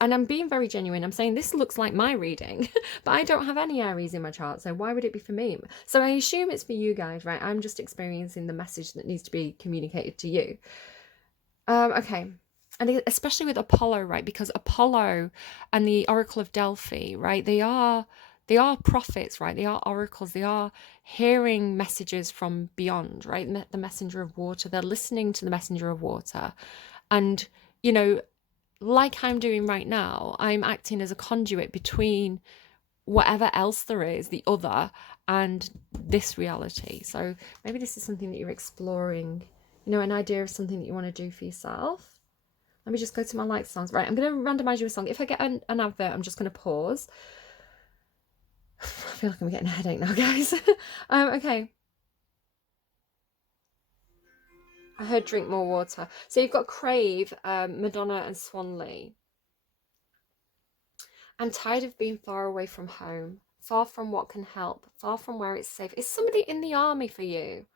and I'm being very genuine. I'm saying this looks like my reading, but I don't have any Aries in my chart, so why would it be for me? So I assume it's for you guys, right? I'm just experiencing the message that needs to be communicated to you. Okay. And especially with Apollo, right? Because Apollo and the Oracle of Delphi, right? They are prophets, right? They are oracles. They are hearing messages from beyond, right? The messenger of water. They're listening to the messenger of water. And, you know, like I'm doing right now, I'm acting as a conduit between whatever else there is, the other, and this reality. So maybe this is something that you're exploring, you know, an idea of something that you want to do for yourself. Let me just go to my like songs. Right, I'm going to randomize you a song. If I get an advert, I'm just going to pause. I feel like I'm getting a headache now, guys. Okay. I heard drink more water. So you've got Crave, Madonna and Swanley. I'm tired of being far away from home, far from what can help, far from where it's safe. Is somebody in the army for you?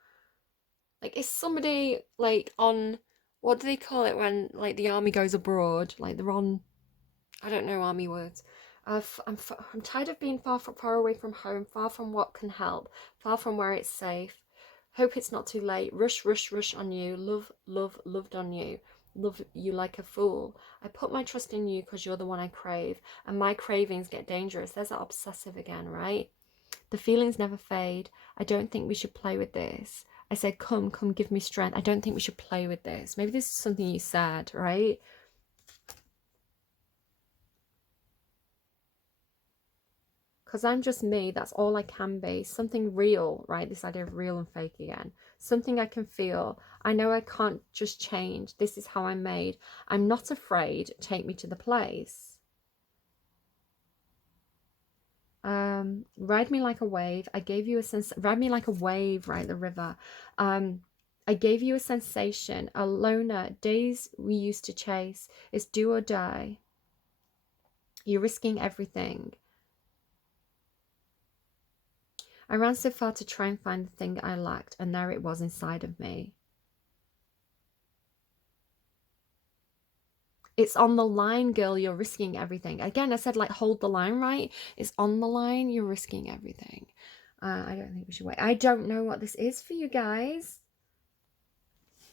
Like, is somebody like on, what do they call it when like the army goes abroad? Like they're on, I don't know army words. I'm tired of being far away from home, far from what can help, far from where it's safe. Hope it's not too late. Rush, rush, rush on you. Love, love, loved on you. Love you like a fool. I put my trust in you because you're the one I crave, and my cravings get dangerous. There's that obsessive again, right? The feelings never fade. I don't think we should play with this. I said, come, give me strength. I don't think we should play with this. Maybe this is something you said, right? Because I'm just me, that's all I can be. Something real, right? This idea of real and fake again. Something I can feel. I know I can't just change. This is how I'm made. I'm not afraid. Take me to the place. Ride me like a wave. I gave you a sense. Ride me like a wave, right? The river. I gave you a sensation. A loner. Days we used to chase. It's do or die. You're risking everything. I ran so far to try and find the thing I lacked, and there it was inside of me. It's on the line, girl. You're risking everything. Again, I said, like, hold the line, right? It's on the line. You're risking everything. I don't think we should wait. I don't know what this is for you guys.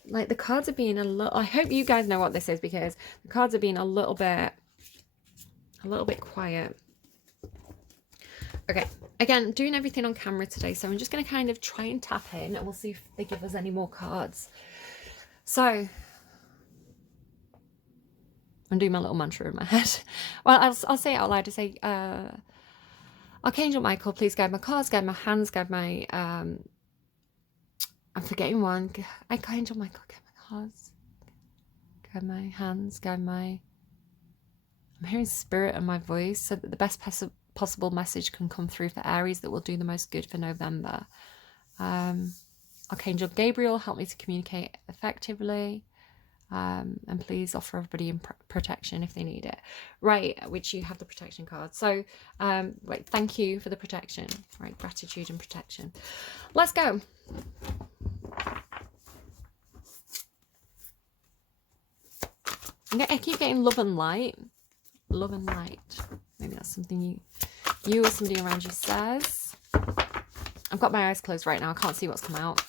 Like, the cards are being a little... I hope you guys know what this is, because the cards are being a little bit quiet. Okay, again, doing everything on camera today, so I'm just going to kind of try and tap in, and we'll see if they give us any more cards. So, I'm doing my little mantra in my head. Well, I'll say it out loud to say, Archangel Michael, please guide my cards, guide my hands, guide my, I'm forgetting one. Archangel Michael, guide my cards, guide my hands, guide my, I'm hearing spirit in my voice, so that the best possible message can come through for Aries that will do the most good for November. Archangel Gabriel, help me to communicate effectively. And please offer everybody protection if they need it. Right, which you have the protection card. So, right, thank you for the protection. Right, gratitude and protection. Let's go. I keep getting love and light. Love and light. Maybe that's something you or somebody around you says. I've got my eyes closed right now. I can't see what's come out.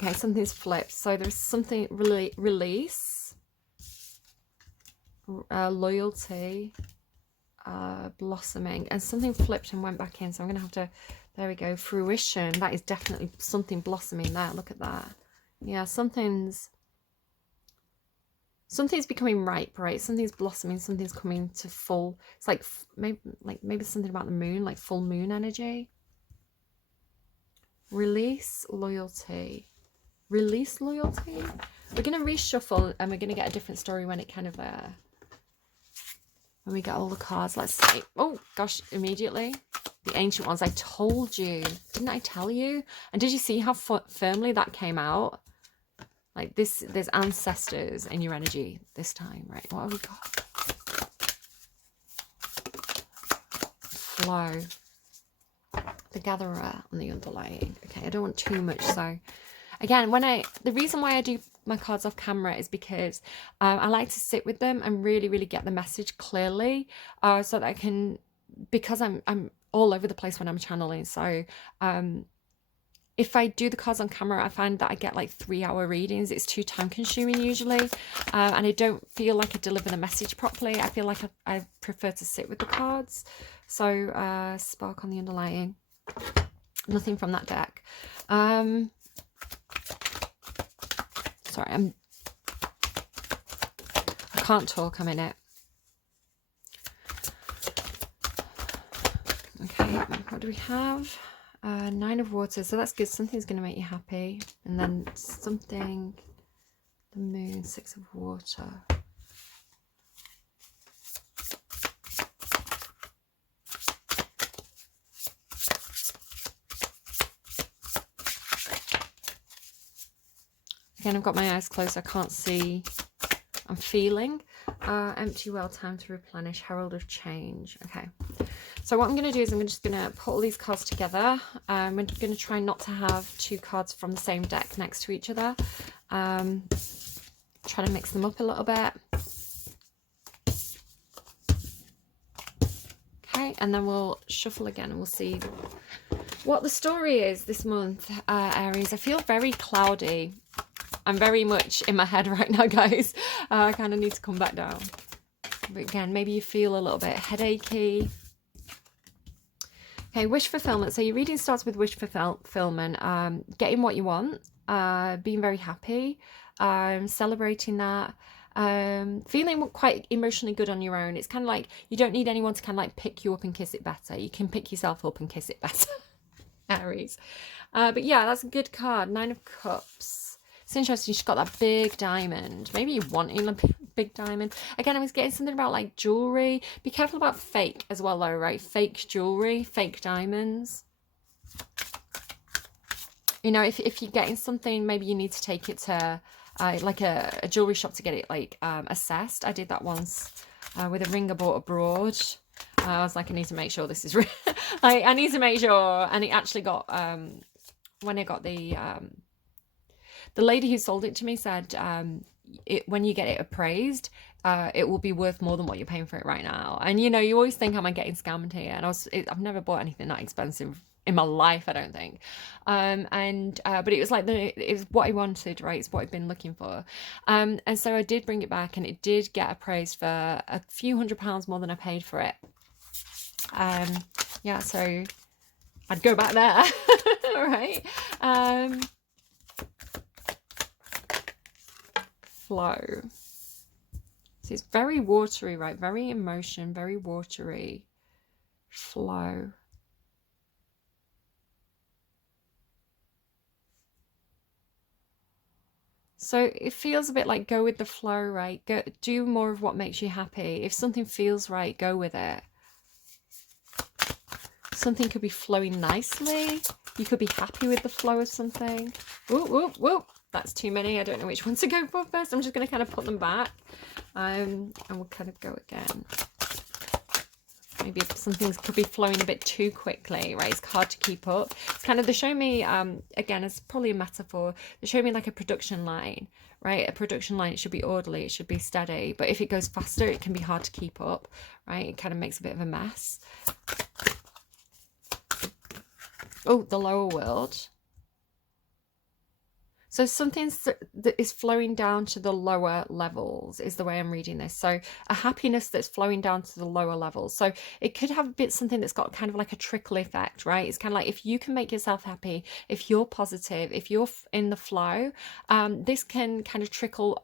Okay, something's flipped. So there's something release, loyalty, blossoming, and something flipped and went back in. So I'm going to have to, there we go, fruition. That is definitely something blossoming there. Look at that. Yeah, something's becoming ripe, right? Something's blossoming, something's coming to full. It's like maybe something about the moon, like full moon energy. Release, loyalty. Release loyalty. We're going to reshuffle and we're going to get a different story when it kind of when we get all the cards. Let's see. Oh gosh, immediately the ancient ones. I told you, didn't I tell you? And did you see how firmly that came out? Like this, there's ancestors in your energy this time, right? What have we got? Flow. The gatherer on the underlying. Okay, I don't want too much. So again, the reason why I do my cards off camera is because I like to sit with them and really, really get the message clearly, so that I can, because I'm all over the place when I'm channeling. So if I do the cards on camera, I find that I get like 3-hour readings. It's too time consuming usually, and I don't feel like I deliver the message properly. I feel like I prefer to sit with the cards. So spark on the underlying. Nothing from that deck. Sorry, I can't talk, I'm in it. Okay, what do we have? 9 of Water, so that's good. Something's going to make you happy. And then something, the Moon, 6 of Water. Again, I've got my eyes closed, I can't see. I'm feeling. Empty well, time to replenish, Herald of Change. Okay, so what I'm going to do is I'm just going to put all these cards together. We're going to try not to have 2 cards from the same deck next to each other. Try to mix them up a little bit. Okay, and then we'll shuffle again and we'll see what the story is this month, Aries. I feel very cloudy. I'm very much in my head right now, guys. I kind of need to come back down. But again, maybe you feel a little bit headachy. Okay, wish fulfillment. So your reading starts with wish fulfillment. Getting what you want, being very happy, celebrating that, feeling quite emotionally good on your own. It's kind of like you don't need anyone to kind of like pick you up and kiss it better. You can pick yourself up and kiss it better, Aries. But yeah, that's a good card. 9 of Cups. It's interesting, she's got that big diamond. Maybe you're wanting a big diamond. Again, I was getting something about like jewelry. Be careful about fake as well though, right? Fake jewelry, fake diamonds. You know, if you're getting something, maybe you need to take it to like a jewelry shop to get it like assessed. I did that once with a ring I bought abroad. I was like, I need to make sure this is real. I need to make sure. And it actually got, when I got the lady who sold it to me said, when you get it appraised, it will be worth more than what you're paying for it right now. And, you know, you always think, am I getting scammed here? And I've never bought anything that expensive in my life, I don't think. But it was like, it was what I wanted, right? It's what I've been looking for. And so I did bring it back and it did get appraised for a few £100 more than I paid for it. Yeah, so I'd go back there, right? Flow. So it's very watery, right? Very emotion, very watery. Flow. So it feels a bit like go with the flow, right? Do more of what makes you happy. If something feels right, go with it. Something could be flowing nicely. You could be happy with the flow of something. Whoop, whoop, whoop. That's too many. I don't know which one to go for first. I'm just going to kind of put them back. And we'll kind of go again. Maybe some things could be flowing a bit too quickly, right? It's hard to keep up. It's kind of, they show me, again, it's probably a metaphor. They show me like a production line, right? A production line, it should be orderly, it should be steady. But if it goes faster, it can be hard to keep up, right? It kind of makes a bit of a mess. Oh, the lower world. So something that is flowing down to the lower levels is the way I'm reading this. So a happiness that's flowing down to the lower levels. So it could have a bit something that's got kind of like a trickle effect, right? It's kind of like if you can make yourself happy, if you're positive, if you're in the flow, this can kind of trickle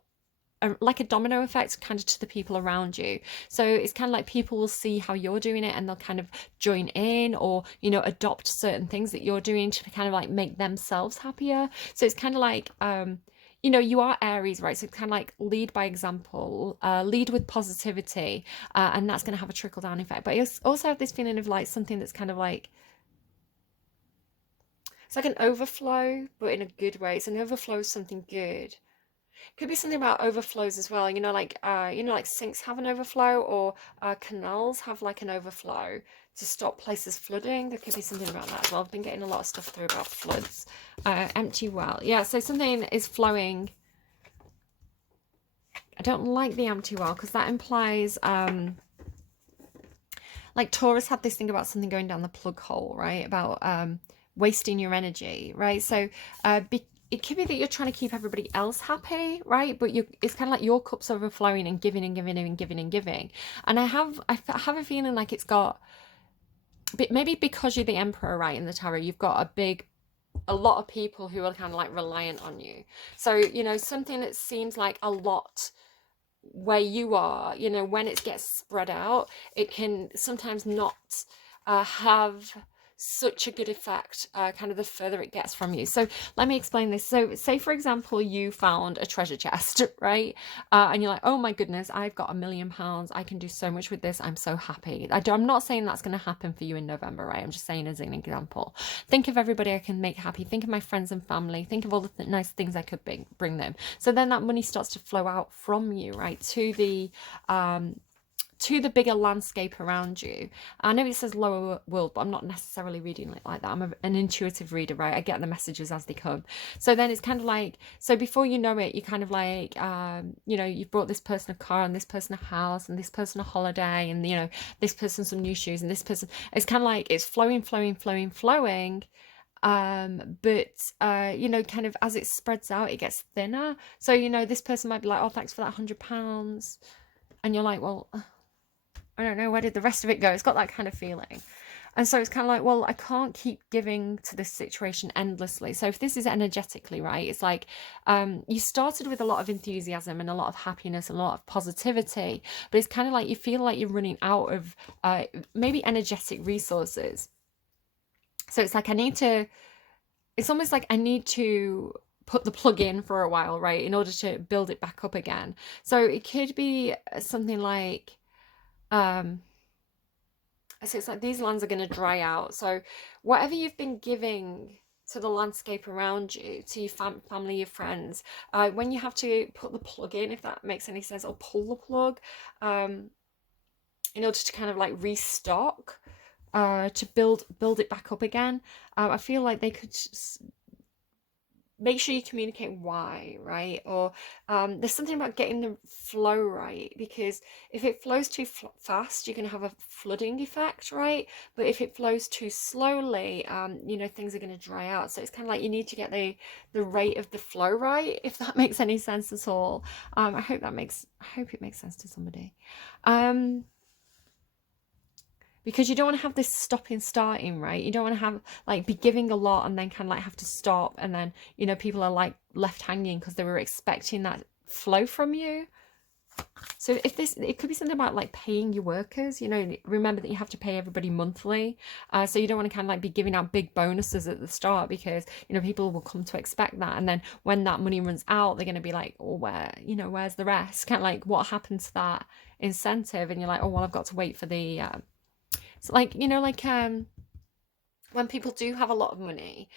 like a domino effect kind of to the people around you. So it's kind of like people will see how you're doing it and they'll kind of join in or, you know, adopt certain things that you're doing to kind of like make themselves happier. So it's kind of like, you know, you are Aries, right? So it's kind of like lead by example, lead with positivity, and that's going to have a trickle down effect. But I also have this feeling of like something that's kind of like, it's like an overflow, but in a good way. It's an overflow of something good. Could be something about overflows as well. Like sinks have an overflow, or canals have like an overflow to stop places flooding. There could be something about that as well. I've been getting a lot of stuff through about floods. Empty well. Yeah, so something is flowing. I don't like the empty well because that implies like Taurus had this thing about something going down the plug hole, right? About wasting your energy, right? So it could be that you're trying to keep everybody else happy, right? But it's kind of like your cup's overflowing and giving and giving and giving and giving. And I have a feeling like it's got, maybe because you're the emperor, right, in the tarot, you've got a lot of people who are kind of like reliant on you. So, something that seems like a lot where you are, when it gets spread out, it can sometimes not have such a good effect kind of the further it gets from you. So let me explain this. So say for example you found a treasure chest, right? And you're like, oh my goodness, I've got £1,000,000, I can do so much with this, I'm so happy. I'm not saying that's going to happen for you in November, right? I'm just saying as an example. Think of everybody I can make happy, think of my friends and family, think of all the nice things I could bring them. So then that money starts to flow out from you, right, to the bigger landscape around you. I know it says lower world, but I'm not necessarily reading it like that. I'm an intuitive reader, right? I get the messages as they come. So then it's kind of like, so before you know it, you kind of like, you've brought this person a car and this person a house and this person a holiday and, this person some new shoes and this person, it's kind of like it's flowing. But kind of as it spreads out, it gets thinner. So, this person might be like, oh, thanks for that £100. And you're like, well, I don't know, where did the rest of it go? It's got that kind of feeling. And so it's kind of like, well, I can't keep giving to this situation endlessly. So if this is energetically, right, it's like you started with a lot of enthusiasm and a lot of happiness and a lot of positivity, but it's kind of like you feel like you're running out of maybe energetic resources. So it's like it's almost like I need to put the plug in for a while, right, in order to build it back up again. So it could be something like, so it's like these lands are going to dry out. So whatever you've been giving to the landscape around you, to your family, your friends, when you have to put the plug in, if that makes any sense, or pull the plug, in order to kind of like restock, to build it back up again, I feel like they could make sure you communicate why, right? Or there's something about getting the flow right, because if it flows too fast, you're going to have a flooding effect, right? But if it flows too slowly, things are going to dry out. So it's kind of like you need to get the rate of the flow right, if that makes any sense at all. I hope it makes sense to somebody. Because you don't want to have this stopping starting, right? You don't want to have like be giving a lot and then kind of like have to stop, and then people are like left hanging because they were expecting that flow from you. So if it could be something about like paying your workers, remember that you have to pay everybody monthly. So you don't want to kind of like be giving out big bonuses at the start, because people will come to expect that, and then when that money runs out, they're going to be like, oh, where's the rest? Kind of like, what happened to that incentive? And you're like, oh well, I've got to wait for the so like, when people do have a lot of money,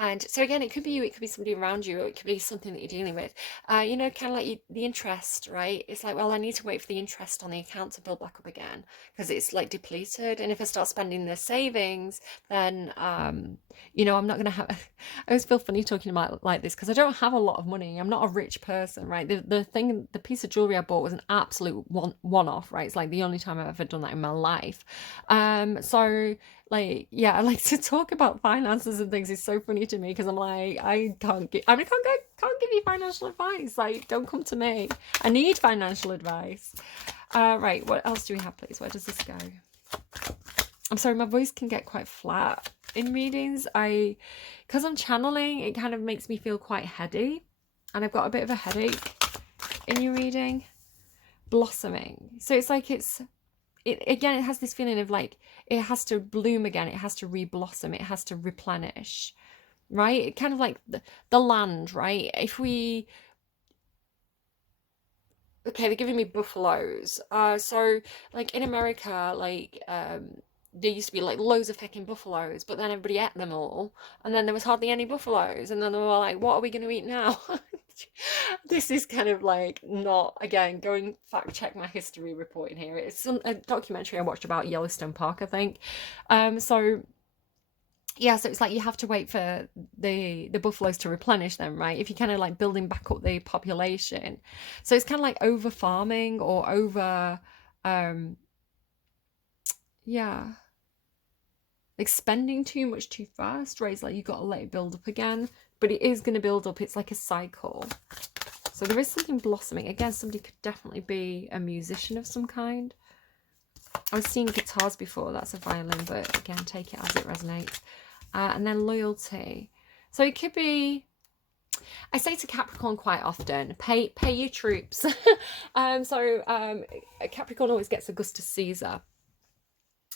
and so again, it could be you, it could be somebody around you, or it could be something that you're dealing with. Kind of like the interest, right? It's like, well, I need to wait for the interest on the account to build back up again, because it's like depleted. And if I start spending the savings, then I'm not going to have. I always feel funny talking about like this because I don't have a lot of money. I'm not a rich person, right? The piece of jewelry I bought was an absolute one-off, right? It's like the only time I've ever done that in my life. So like, yeah, I like to talk about finances and things. It's so funny to me because I'm like, I can't give you financial advice. Like, don't come to me. I need financial advice. Right, what else do we have, please? Where does this go? I'm sorry, my voice can get quite flat in readings. Because I'm channeling, it kind of makes me feel quite heady, and I've got a bit of a headache in your reading. Blossoming. So it's like it has this feeling of like it has to bloom again, it has to re-blossom, it has to replenish, right? It kind of like the land, right? They're giving me buffaloes. So like in America, like there used to be like loads of fucking buffaloes, but then everybody ate them all, and then there was hardly any buffaloes, and then they were like, what are we going to eat now? This is kind of like not, again, going fact check my history reporting here. It's a documentary I watched about Yellowstone Park, I think. So yeah, so it's like you have to wait for the buffaloes to replenish them, right? If you're kind of like building back up the population. So it's kind of like over farming or over um yeah, like spending too much too fast, right? It's like you got to let it build up again, but it is going to build up. It's like a cycle. So there is something blossoming. Again, somebody could definitely be a musician of some kind. I was seeing guitars before. That's a violin, but again, take it as it resonates. And then loyalty. So it could be, I say to Capricorn quite often, pay your troops. Capricorn always gets Augustus Caesar.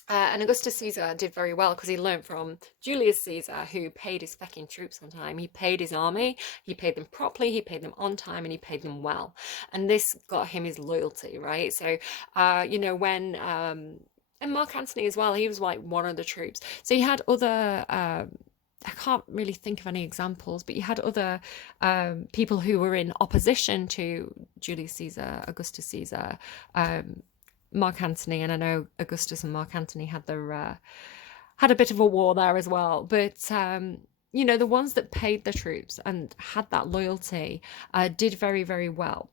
And Augustus Caesar did very well because he learned from Julius Caesar, who paid his fucking troops on time. He paid his army, he paid them properly, he paid them on time, and he paid them well. And this got him his loyalty, right? So, when and Mark Antony as well, he was like one of the troops. So you had other I can't really think of any examples, but you had other people who were in opposition to Julius Caesar, Augustus Caesar, Mark Antony, and I know Augustus and Mark Antony had a bit of a war there as well. But the ones that paid the troops and had that loyalty did very, very well.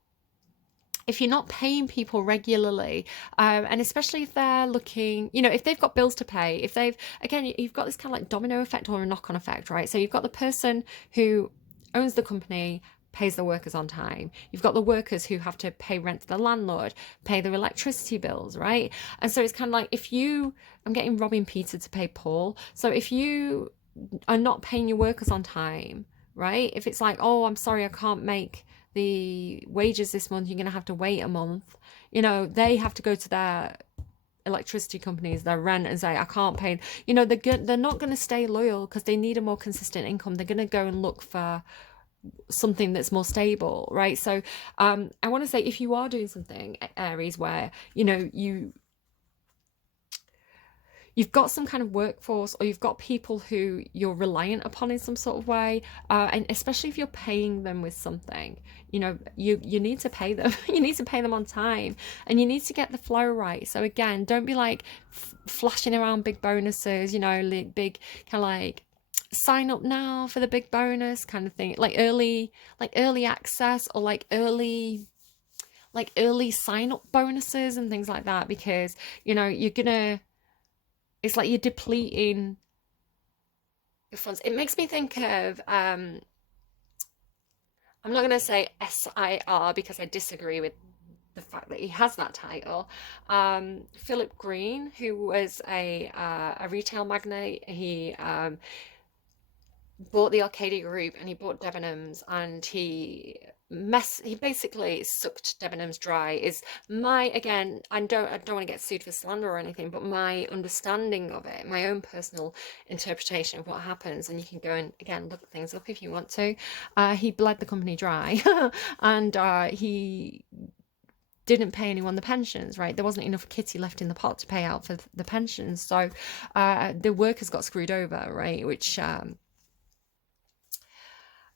If you're not paying people regularly, and especially if they're looking, if they've got bills to pay, if they've, again, you've got this kind of like domino effect or a knock-on effect, right? So you've got the person who owns the company, pays the workers on time. You've got the workers who have to pay rent to the landlord, pay their electricity bills, right? And so it's kind of like I'm getting Robin Peter to pay Paul. So if you are not paying your workers on time, right? If it's like, oh, I'm sorry, I can't make the wages this month, you're going to have to wait a month. They have to go to their electricity companies, their rent, and say, I can't pay. They're not going to stay loyal because they need a more consistent income. They're going to go and look for something that's more stable, right? So I want to say, if you are doing something, Aries, where you've got some kind of workforce, or you've got people who you're reliant upon in some sort of way, and especially if you're paying them with something, you need to pay them. You need to pay them on time, and you need to get the flow right. So again, don't be like flashing around big bonuses, big kind of like sign up now for the big bonus kind of thing, like early access, or like early sign up bonuses and things like that, because it's like you're depleting your funds. It makes me think of I'm not going to say SIR because I disagree with the fact that he has that title. Philip Green, who was a retail magnate, he bought the Arcadia Group and he bought Debenhams, and he basically sucked Debenhams dry. Is again, I don't want to get sued for slander or anything, but my understanding of it, my own personal interpretation of what happens, and you can go and again look things up if you want to. He bled the company dry, and he didn't pay anyone the pensions, right? There wasn't enough kitty left in the pot to pay out for the pensions, so the workers got screwed over, right? Which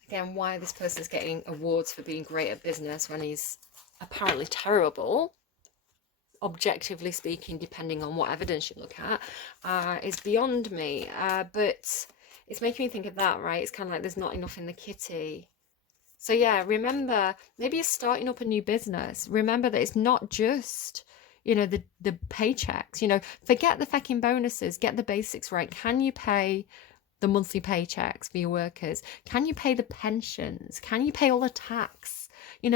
again, why this person's getting awards for being great at business when he's apparently terrible, objectively speaking, depending on what evidence you look at, is beyond me. But it's making me think of that, right? It's kind of like there's not enough in the kitty. So yeah, remember, maybe you're starting up a new business. Remember that it's not just, the paychecks, forget the fucking bonuses, get the basics right. Can you pay the monthly paychecks for your workers? Can you pay the pensions? Can you pay all the tax,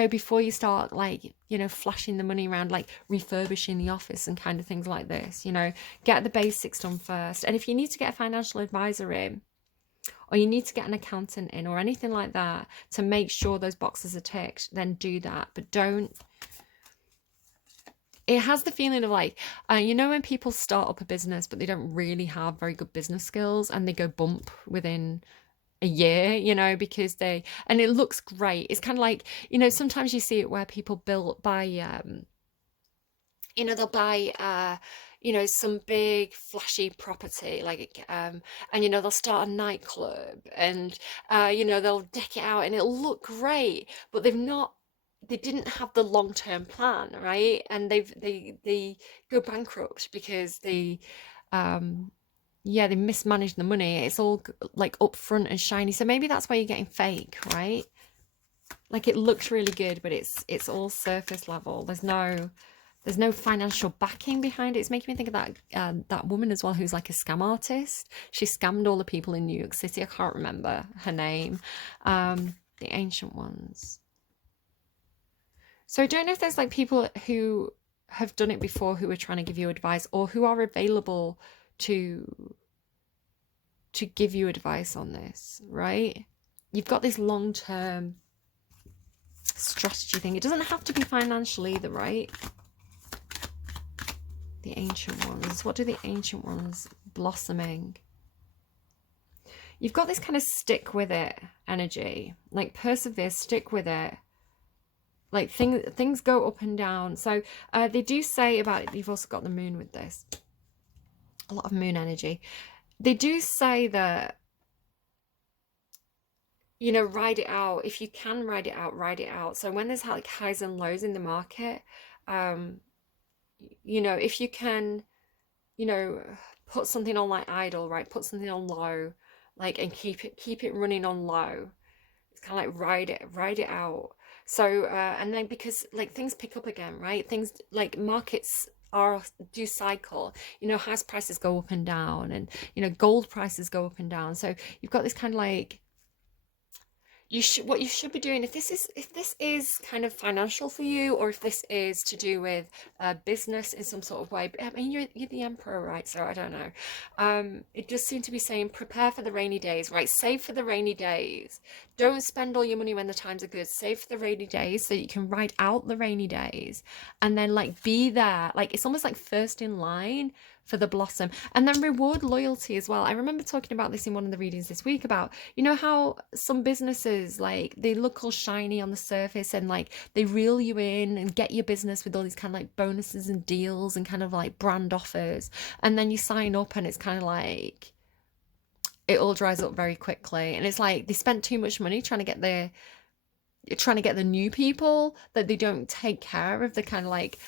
before you start flashing the money around, like refurbishing the office and kind of things like this? Get the basics done first. And if you need to get a financial advisor in, or you need to get an accountant in, or anything like that to make sure those boxes are ticked, then do that. But don't, it has the feeling of like, when people start up a business, but they don't really have very good business skills, and they go bump within a year, because and it looks great. It's kind of like, sometimes you see it where people buy, they'll buy, you know, some big flashy property, like, and you know, they'll start a nightclub, and you know, they'll deck it out and it'll look great, but they didn't have the long-term plan, right? And they go bankrupt because um yeah, they mismanage the money. It's all like upfront and shiny. So maybe that's why you're getting fake, right? Like it looks really good, but it's all surface level. There's no financial backing behind it. It's making me think of that woman as well, who's like a scam artist. She scammed all the people in New York City. I can't remember her name. The Ancient Ones. So I don't know if there's like people who have done it before who are trying to give you advice, or who are available to give you advice on this, right? You've got this long-term strategy thing. It doesn't have to be financial either, right? The Ancient Ones. What do the Ancient Ones? Blossoming. You've got this kind of stick with it energy. Like persevere, stick with it. Like things go up and down. So they do say about it, you've also got the moon with this. A lot of moon energy. They do say that, you know, ride it out. If you can ride it out, ride it out. So when there's like highs and lows in the market, um, you know, if you can, you know, put something on like idle, right? Put something on low, like, and keep it running on low. It's kind of like ride it out. So and then because like things pick up again, right? Things like markets are do cycle. You know, house prices go up and down, and you know, gold prices go up and down. So you've got this kind of like, what you should be doing, if this is kind of financial for you, or if this is to do with business in some sort of way. I mean, you're the emperor, right? So I don't know. It does seem to be saying prepare for the rainy days, right? Save for the rainy days. Don't spend all your money when the times are good. Save for the rainy days so you can ride out the rainy days, and then like be there. Like it's almost like first in line for the blossom, and then reward loyalty as well. I remember talking about this in one of the readings this week about, you know, how some businesses, like, they look all shiny on the surface, and like they reel you in and get your business with all these kind of like bonuses and deals and kind of like brand offers, and then you sign up and it's kind of like it all dries up very quickly, and it's like they spent too much money trying to get the new people, that they don't take care of the kind of like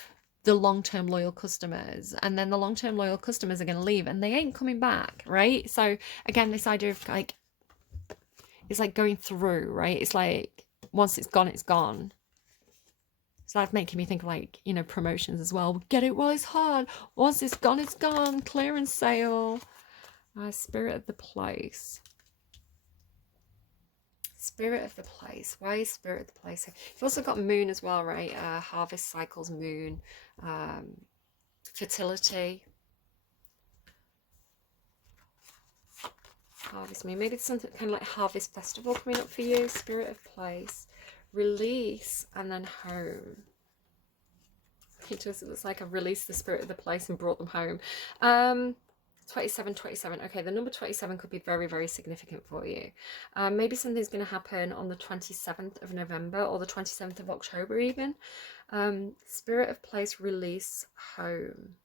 the long-term loyal customers, and then the long-term loyal customers are going to leave and they ain't coming back, right? So again, this idea of like, it's like going through, right? It's like once it's gone, it's gone. So that's making me think of like, you know, promotions as well. Get it while it's hot. Once it's gone, it's gone. Clearance sale. Spirit of the place. Spirit of the place. Why is spirit of the place? You've also got moon as well, right? Harvest cycles, moon, fertility. Harvest moon. Maybe it's something kind of like harvest festival coming up for you. Spirit of place. Release and then home. It just looks like I've released the spirit of the place and brought them home. 27. Okay, the number 27 could be very, very significant for you. Maybe something's going to happen on the 27th of November or the 27th of October even. Spirit of place, release, home.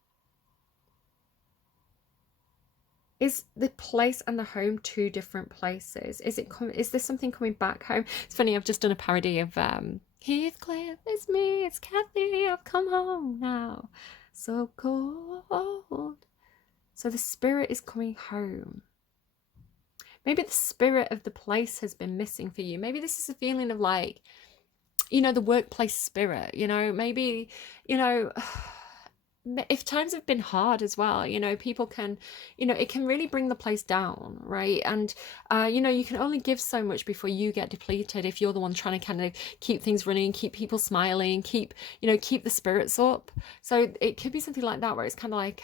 Is the place and the home two different places? Is this something coming back home? It's funny, I've just done a parody of Heathcliff, it's me, it's Kathy, I've come home now. So cold. So the spirit is coming home. Maybe the spirit of the place has been missing for you. Maybe this is a feeling of like, you know, the workplace spirit, you know, maybe, you know, if times have been hard as well, you know, people can, you know, it can really bring the place down, right? And, you know, you can only give so much before you get depleted if you're the one trying to kind of keep things running, keep people smiling, keep, you know, keep the spirits up. So it could be something like that, where it's kind of like,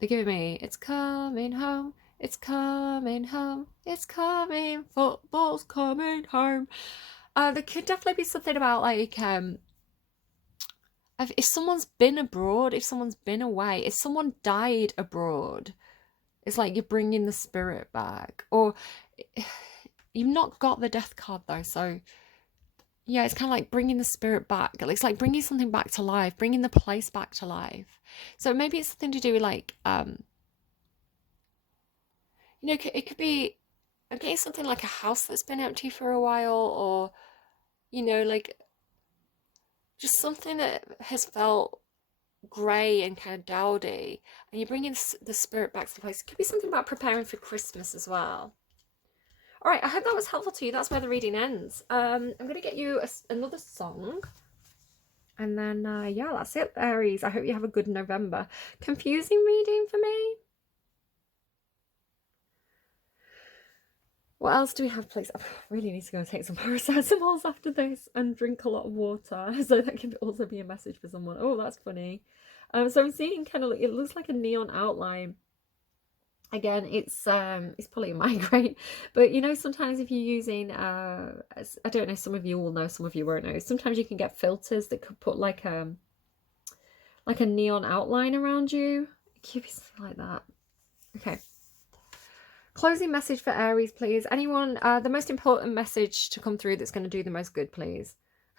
they're giving me, it's coming home, it's coming home, it's coming, football's coming home. There could definitely be something about like, if someone's been abroad, if someone's been away, if someone died abroad, it's like you're bringing the spirit back. Or you've not got the death card though, so Yeah, it's kind of like bringing the spirit back. It's like bringing something back to life, bringing the place back to life. So maybe it's something to do with like, it could be, I'm getting something like a house that's been empty for a while, or, like just something that has felt grey and kind of dowdy, and you're bringing the spirit back to the place. It could be something about preparing for Christmas as well. All right, I hope that was helpful to you. That's where the reading ends. I'm going to get you another song. And then, yeah, that's it, Aries. I hope you have a good November. Confusing reading for me? What else do we have, please? I really need to go and take some paracetamols after this and drink a lot of water. So that can also be a message for someone. Oh, that's funny. So I'm seeing kind of, it looks like a neon outline. Again, it's probably a migraine, but sometimes if you're using I don't know, some of you will know, some of you won't know. Sometimes you can get filters that could put like a neon outline around you. It could be something like that. Okay. Closing message for Aries, please. Anyone, the most important message to come through that's going to do the most good, please.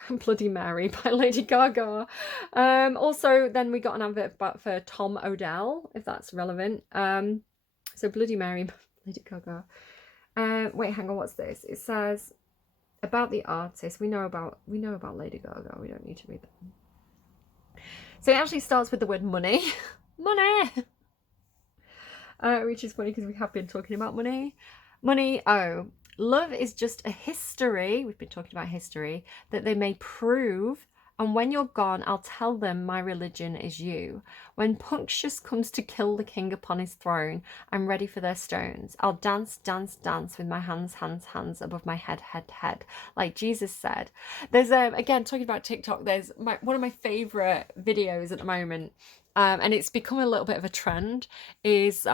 Bloody Mary by Lady Gaga. Also, then we got an advert for Tom Odell, if that's relevant. So Bloody Mary by Lady Gaga. Wait, hang on, what's this? It says about the artist. We know about Lady Gaga. We don't need to read that. So it actually starts with the word money. Money! Which is funny because we have been talking about money. Money, oh. Love is just a history, we've been talking about history, that they may prove, and when you're gone, I'll tell them my religion is you. When Punctius comes to kill the king upon his throne, I'm ready for their stones. I'll dance, dance, dance with my hands, hands, hands above my head, head, head, like Jesus said. There's, again, talking about TikTok, there's one of my favourite videos at the moment, and it's become a little bit of a trend, is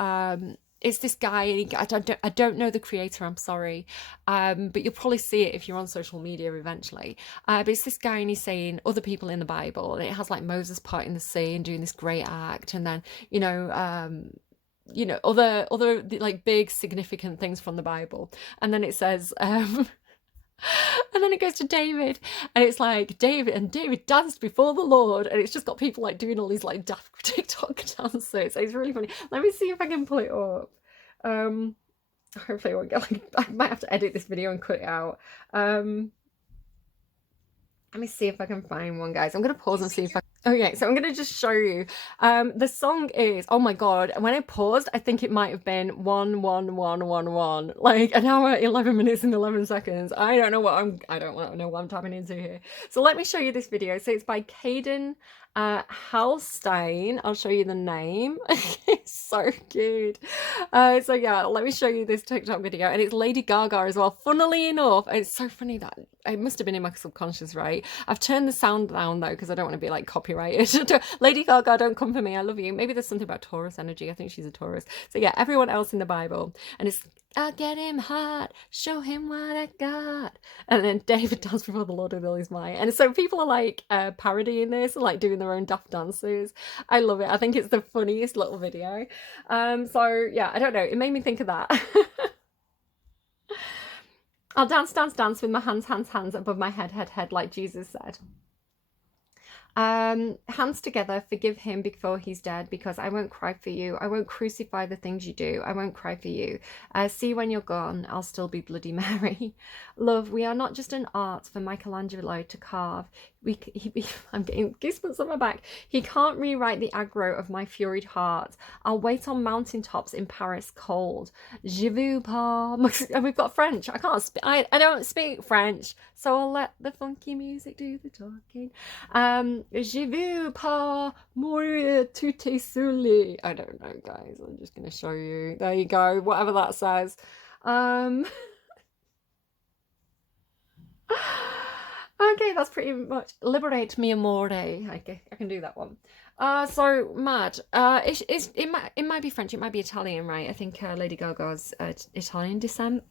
it's this guy, I don't know the creator, I'm sorry, but you'll probably see it if you're on social media eventually. But it's this guy, and he's saying other people in the Bible, and it has like Moses parting the sea and doing this great act, and then other like big significant things from the Bible, and then it says and then it goes to David, and it's like David danced before the Lord, and it's just got people like doing all these like daft TikTok dances. It's really funny. Let me see if I can pull it up. Hopefully I won't get I might have to edit this video and cut it out. Let me see if I can find one, guys. I'm gonna pause and see if I. Okay, so I'm gonna just show you. The song is, oh my god, when I paused, I think it might have been 11111, like an hour, 11 minutes and 11 seconds. I don't know what I'm tapping into here. So let me show you this video. So it's by Caden Halstein. I'll show you the name. It's so cute. So yeah, let me show you this TikTok video, and it's Lady Gaga as well. Funnily enough, it's so funny that it must have been in my subconscious, right? I've turned the sound down though because I don't want to be like copyrighted. Lady Gaga, don't come for me. I love you. Maybe there's something about Taurus energy. I think she's a Taurus. So yeah, everyone else in the Bible, and it's I'll get him hot, show him what I got. And then David danced before the Lord with all his might. And so people are like parodying this and like doing their own daft dances. I love it. I think it's the funniest little video. So yeah, I don't know. It made me think of that. I'll dance, dance, dance with my hands, hands, hands above my head, head, head, like Jesus said. Hands together, forgive him before he's dead, because I won't cry for you. I won't crucify the things you do. I won't cry for you. See, when you're gone, I'll still be Bloody Mary. Love, we are not just an art for Michelangelo to carve. I'm getting goosebumps on my back. He can't rewrite the aggro of my furied heart. I'll wait on mountaintops in Paris cold. Je veux pas. And we've got French. I don't speak French, so I'll let the funky music do the talking. Je veux pas mourir tout seul. I don't know, guys. I'm just gonna show you. There you go. Whatever that says. Okay, that's pretty much liberate me amore. Okay, I can do that one. So mad. It might be French. It might be Italian, right? I think Lady Gaga's Italian descent.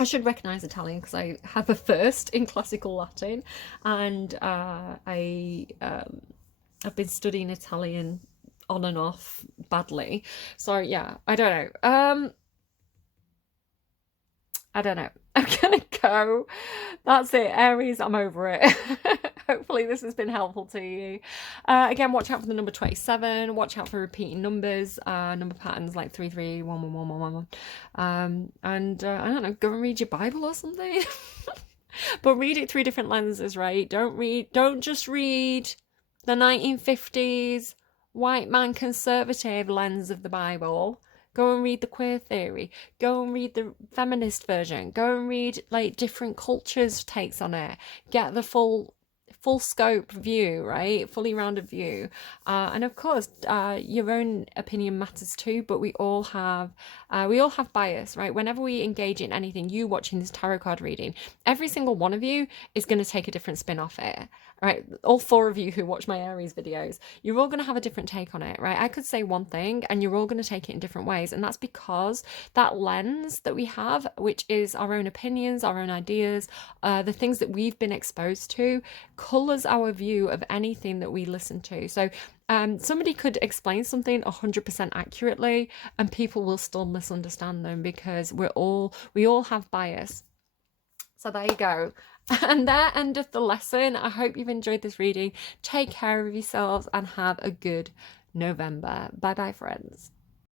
I should recognise Italian because I have a first in classical Latin, and I've been studying Italian on and off badly. So yeah, I don't know. I don't know. I'm gonna go. That's it, Aries. I'm over it. Hopefully this has been helpful to you. Again, watch out for the number 27. Watch out for repeating numbers, number patterns like 33111111. And I don't know, go and read your Bible or something. But read it through different lenses, right? Don't just read the 1950s white man conservative lens of the Bible. Go and read the queer theory. Go and read the feminist version. Go and read like different cultures' takes on it. Get the full scope view, right? Fully rounded view. And of course, your own opinion matters too, but we all have bias, right? Whenever we engage in anything, you watching this tarot card reading, every single one of you is going to take a different spin off it, right? All 4 of you who watch my Aries videos, you're all going to have a different take on it, right? I could say one thing and you're all going to take it in different ways. And that's because that lens that we have, which is our own opinions, our own ideas, the things that we've been exposed to, colors our view of anything that we listen to. So somebody could explain something 100% accurately and people will still misunderstand them because we all have bias. So there you go. And that endeth the lesson. I hope you've enjoyed this reading. Take care of yourselves and have a good November. Bye bye, friends.